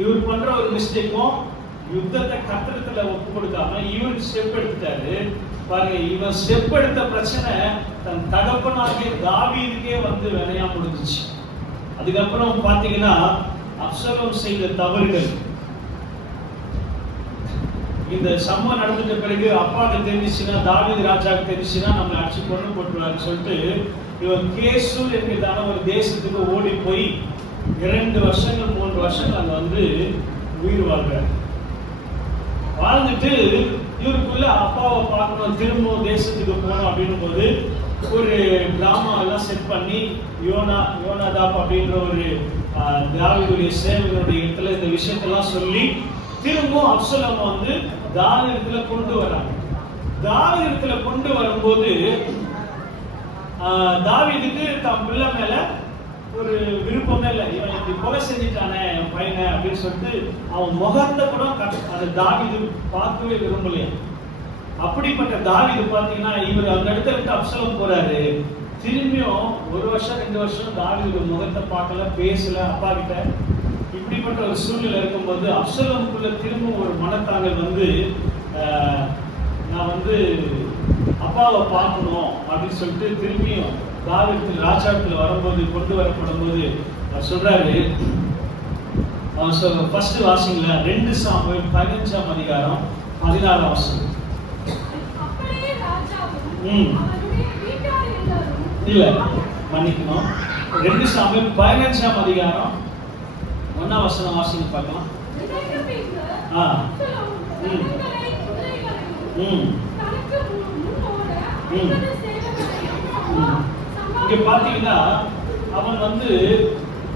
இவர் பண்ற ஒரு மிஸ்டேக்கும், யுத்தத்தை கர்த்தரிடத்துல ஒப்பு கொடுக்காம இவருக்கு ஸ்டெப் எடுத்துட்டாரு. பாருங்க, இவன் ஸ்டெப் எடுத்த பிரச்சனை தன் தகப்பனாகிய தாவீதுக்கே வந்து வினையா முடிஞ்சிச்சு. அதுக்கப்புறம் பாத்தீங்கன்னா அப்சலோம் செய்த தவறுகள், இந்த சம்பவம் நடந்துட்ட பிறகு அப்பாவுக்கு தெரிஞ்சிச்சுன்னா, தாவீது ராஜாவுக்கு தெரிஞ்சிச்சுன்னா நம்ம அடிச்சு கொண்டு போட்டுருவாருன்னு சொல்லிட்டு இவன் கேசூர் என்கிறதான ஒரு தேசத்துக்கு ஓடி போய் 2 வருஷங்கள் 3 வருஷங்கள் அங்க வந்து உயிர் வாழ்ந்துட்டு இவருக்குள்ள அப்பாவை பார்க்கணும், திரும்ப தேசத்துக்கு போகணும் அப்படின்னும் போது ஒரு டிராமா எல்லாம் செட் பண்ணி யோனாதாப் அப்படின்ற ஒரு தாவீதுடைய சேவகனுடைய இடத்துல இந்த விஷயத்தெல்லாம் சொல்லி திரும்ப அப்சலோம் வந்து தாவீதுல கொண்டு வராங்க. தாவீதுல கொண்டு வரும்போது தாவீதுக்கு தம் பிள்ளை மேல ஒரு விருப்பமே இல்லை. இவன் இப்படி கொலை செஞ்சுட்டானே என் பையனை அப்படின்னு சொல்லிட்டு அவன் முகத்தை கூட அந்த தாவீது பார்க்கவே விரும்பலையா. அப்படிப்பட்ட தாவீது பாத்தீங்கன்னா இவர் அந்த இடத்துல விட்டு அப்சலோம் போறாரு. திரும்பியும் 1 வருஷம் 2 வருஷம் தாவீது முகத்தை பார்க்கல, பேசல அப்பா கிட்ட. இப்படிப்பட்ட ஒரு சூழ்நிலை இருக்கும்போது அப்சலோமுக்குள்ள திரும்ப ஒரு மனத்தாங்கல் வந்து நான் வந்து அப்பாவை பார்க்கணும் அப்படின்னு சொல்லிட்டு திரும்பியும் தாவீது ராஜாத்துல வரும்போது கொண்டு வரப்படும் போது அவர் சொல்றாரு, அவர் ஃபர்ஸ்ட் வாசிங்களா 2 சாமுவேல் 15ஆம் அதிகாரம் 16ஆம் வசனம். இல்ல மன்னிக்கணும், 2 சாமுவேல் 15ஆம் அதிகாரம் 1ஆம் வசனம் வாசிங்க பார்க்கலாம். இங்க பாத்தீங்கன்னா அவன்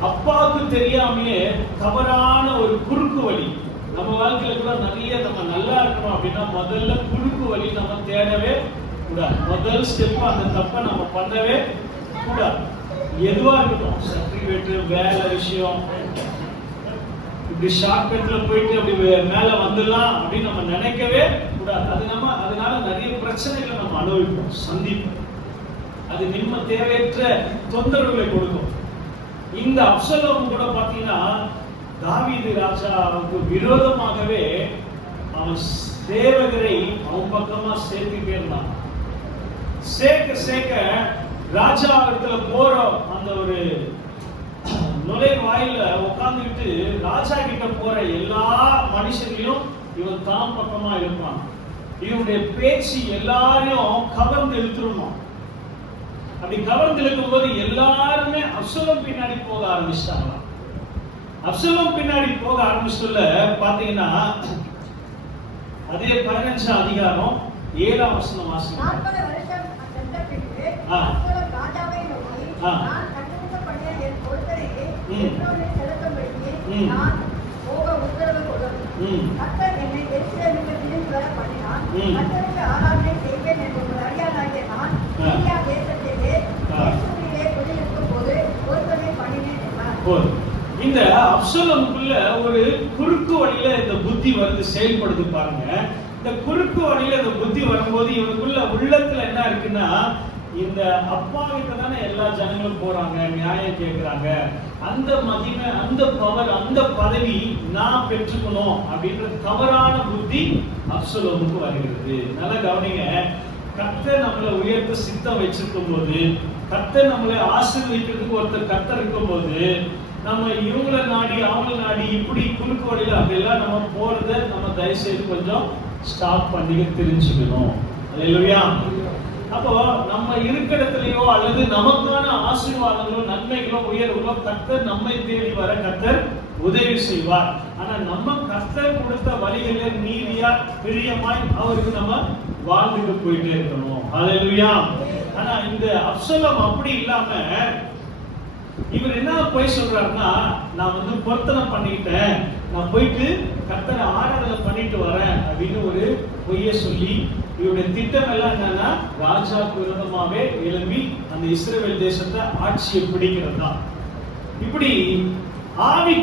அப்பாவுக்கு தெரியாமையே தவறான ஒரு குறுக்கு வழி. நம்ம வாழ்க்கையில கூட நிறைய நம்ம நல்லா இருக்கணும் அப்படின்னா முதல்ல குறுக்கு வழி நம்ம தேடவே கூடாது. முதல் ஸ்டெப் அந்த தப்பை நம்ம பண்ணவே கூடாது. எதுவா இருக்கட்டும், சர்டிபிகேட், வேலை விஷயம், இப்படி ஷார்ட்கட்ல போயிட்டு அப்படி மேல வந்துடலாம் அப்படின்னு நம்ம நினைக்கவே கூடாது. அதனால நிறைய பிரச்சனைகளை நம்ம அனுபவிப்போம், சந்திப்போம். அது நம்ம தேவையற்ற தொந்தரவுகளை கொடுக்கும். இந்த அப்சலோம் கூட பாத்தீங்கன்னா தாவீது ராஜாவுக்கு விரோதமாகவே அவன் சேவகரை அவன் பக்கமா சேர்த்துட்டே இருந்தான். சேர்க்க ராஜா இடத்துல போற அந்த ஒரு நுழைவாயில உட்கார்ந்துட்டு ராஜா கிட்ட போற எல்லா மனுஷர்களையும் இவன் தான் பக்கமா இருப்பான். இவனுடைய பேச்சு எல்லாரையும் கவர்ந்து இழுத்துருமா. அப்படி கவர்ந்து இழுக்கும் போது எல்லாருமே அப்சலோம் பின்னாடி போக ஆரம்பிச்சிட்டாங்களாம். அப்சலோம் பின்னாடி போக ஆரம்பிச்சுல பாத்தீங்கன்னா அதே 15ஆம் அதிகாரம் 7ஆம் வசனம் வாசிங்க. 40 வருஷம் சென்ற பின்பு அப்சலோம் ராஜாவை நோக்கி, நான் கட்டுவித்த பண்ணிய என் பொருத்தனை எப்ரோனை செலுத்தும்படி நான் போக உத்தரவு கொடும். கர்த்தர் என்னை எருசலேமுக்கு திரும்பி வர பண்ணினான். கர்த்தருக்கு ஆராதனை செய்வேன் என்று உங்கள் அடியானாகிய நான் சீரியா தேசத்திலே எருசலேமிலே குடியிருக்கும் போது பொருத்தனை பண்ணினேன் என்றார். இந்த அப்சலோமுக்குள்ள ஒரு குறுக்கு வழியில இந்த புத்தி செயல்படுது பாருங்க. இந்த குறுக்கு வழியில இந்த புத்தி வரும்போது இவனுக்குள்ள உள்ளத்துல என்ன இருக்குன்னா, இந்த அப்பா கிட்ட தானே எல்லா ஜனங்களும் போறாங்க, நியாயம் கேட்கிறாங்க, அந்த மகிமை, அந்த பவர், அந்த பதவி நான் பெற்றுக்கணும் அப்படின்ற தவறான புத்தி அப்சலோமுக்கு வருகிறது. நல்லா கவனிங்க. கர்த்தர் நம்மளை உயர்த்த சித்தம் வச்சிருக்கும் போது, கர்த்தர் நம்மளை ஆசீர்வதிக்கிறதுக்கு ஒருத்தர் கர்த்தர் இருக்கும் போது, நம்ம இவங்களை நாடி அவங்களை நாடி இப்படி குறுக்கு வழியில அப்படியெல்லாம் நம்ம போறத நம்ம தயவு செய்து கொஞ்சம் ஸ்டாப் பண்ணி தெரிஞ்சுக்கணும். அல்லேலூயா. அப்போ நம்ம இருக்கிறதுலயோ அல்லது நமக்கான ஆசீர்வாதங்களோ நன்மைகளோ உயர்வுகளோ கர்த்தர் நம்மை தேடி வர கர்த்தர் உதவி செய்வார். ஆனா நம்ம கர்த்தர் கொடுத்த வழிகளை நீதியா பிரியமாய் அவருக்கு நம்ம வாழ்ந்துட்டு போயிட்டே இருக்கணும். அல்லேலூயா. ஆனா இந்த அப்சலோம் அப்படி இல்லாம இவர் என்ன போய் சொல்றாருன்னா, நான் பொருத்தனை பண்ணிட்டேன், நான் போயிட்டு கர்த்தரை ஆராதனை பண்ணிட்டு வரேன் அப்படின்னு ஒரு பொய்ய சொல்லி இவருடைய திட்டம் எல்லாம் என்னன்னா ராஜாவுக்கு விரோதமாவே எழும்பி அந்த இஸ்ரவேல் தேசத்தை ஆட்சியை பிடிக்கிறது தான். இப்படி ஆவி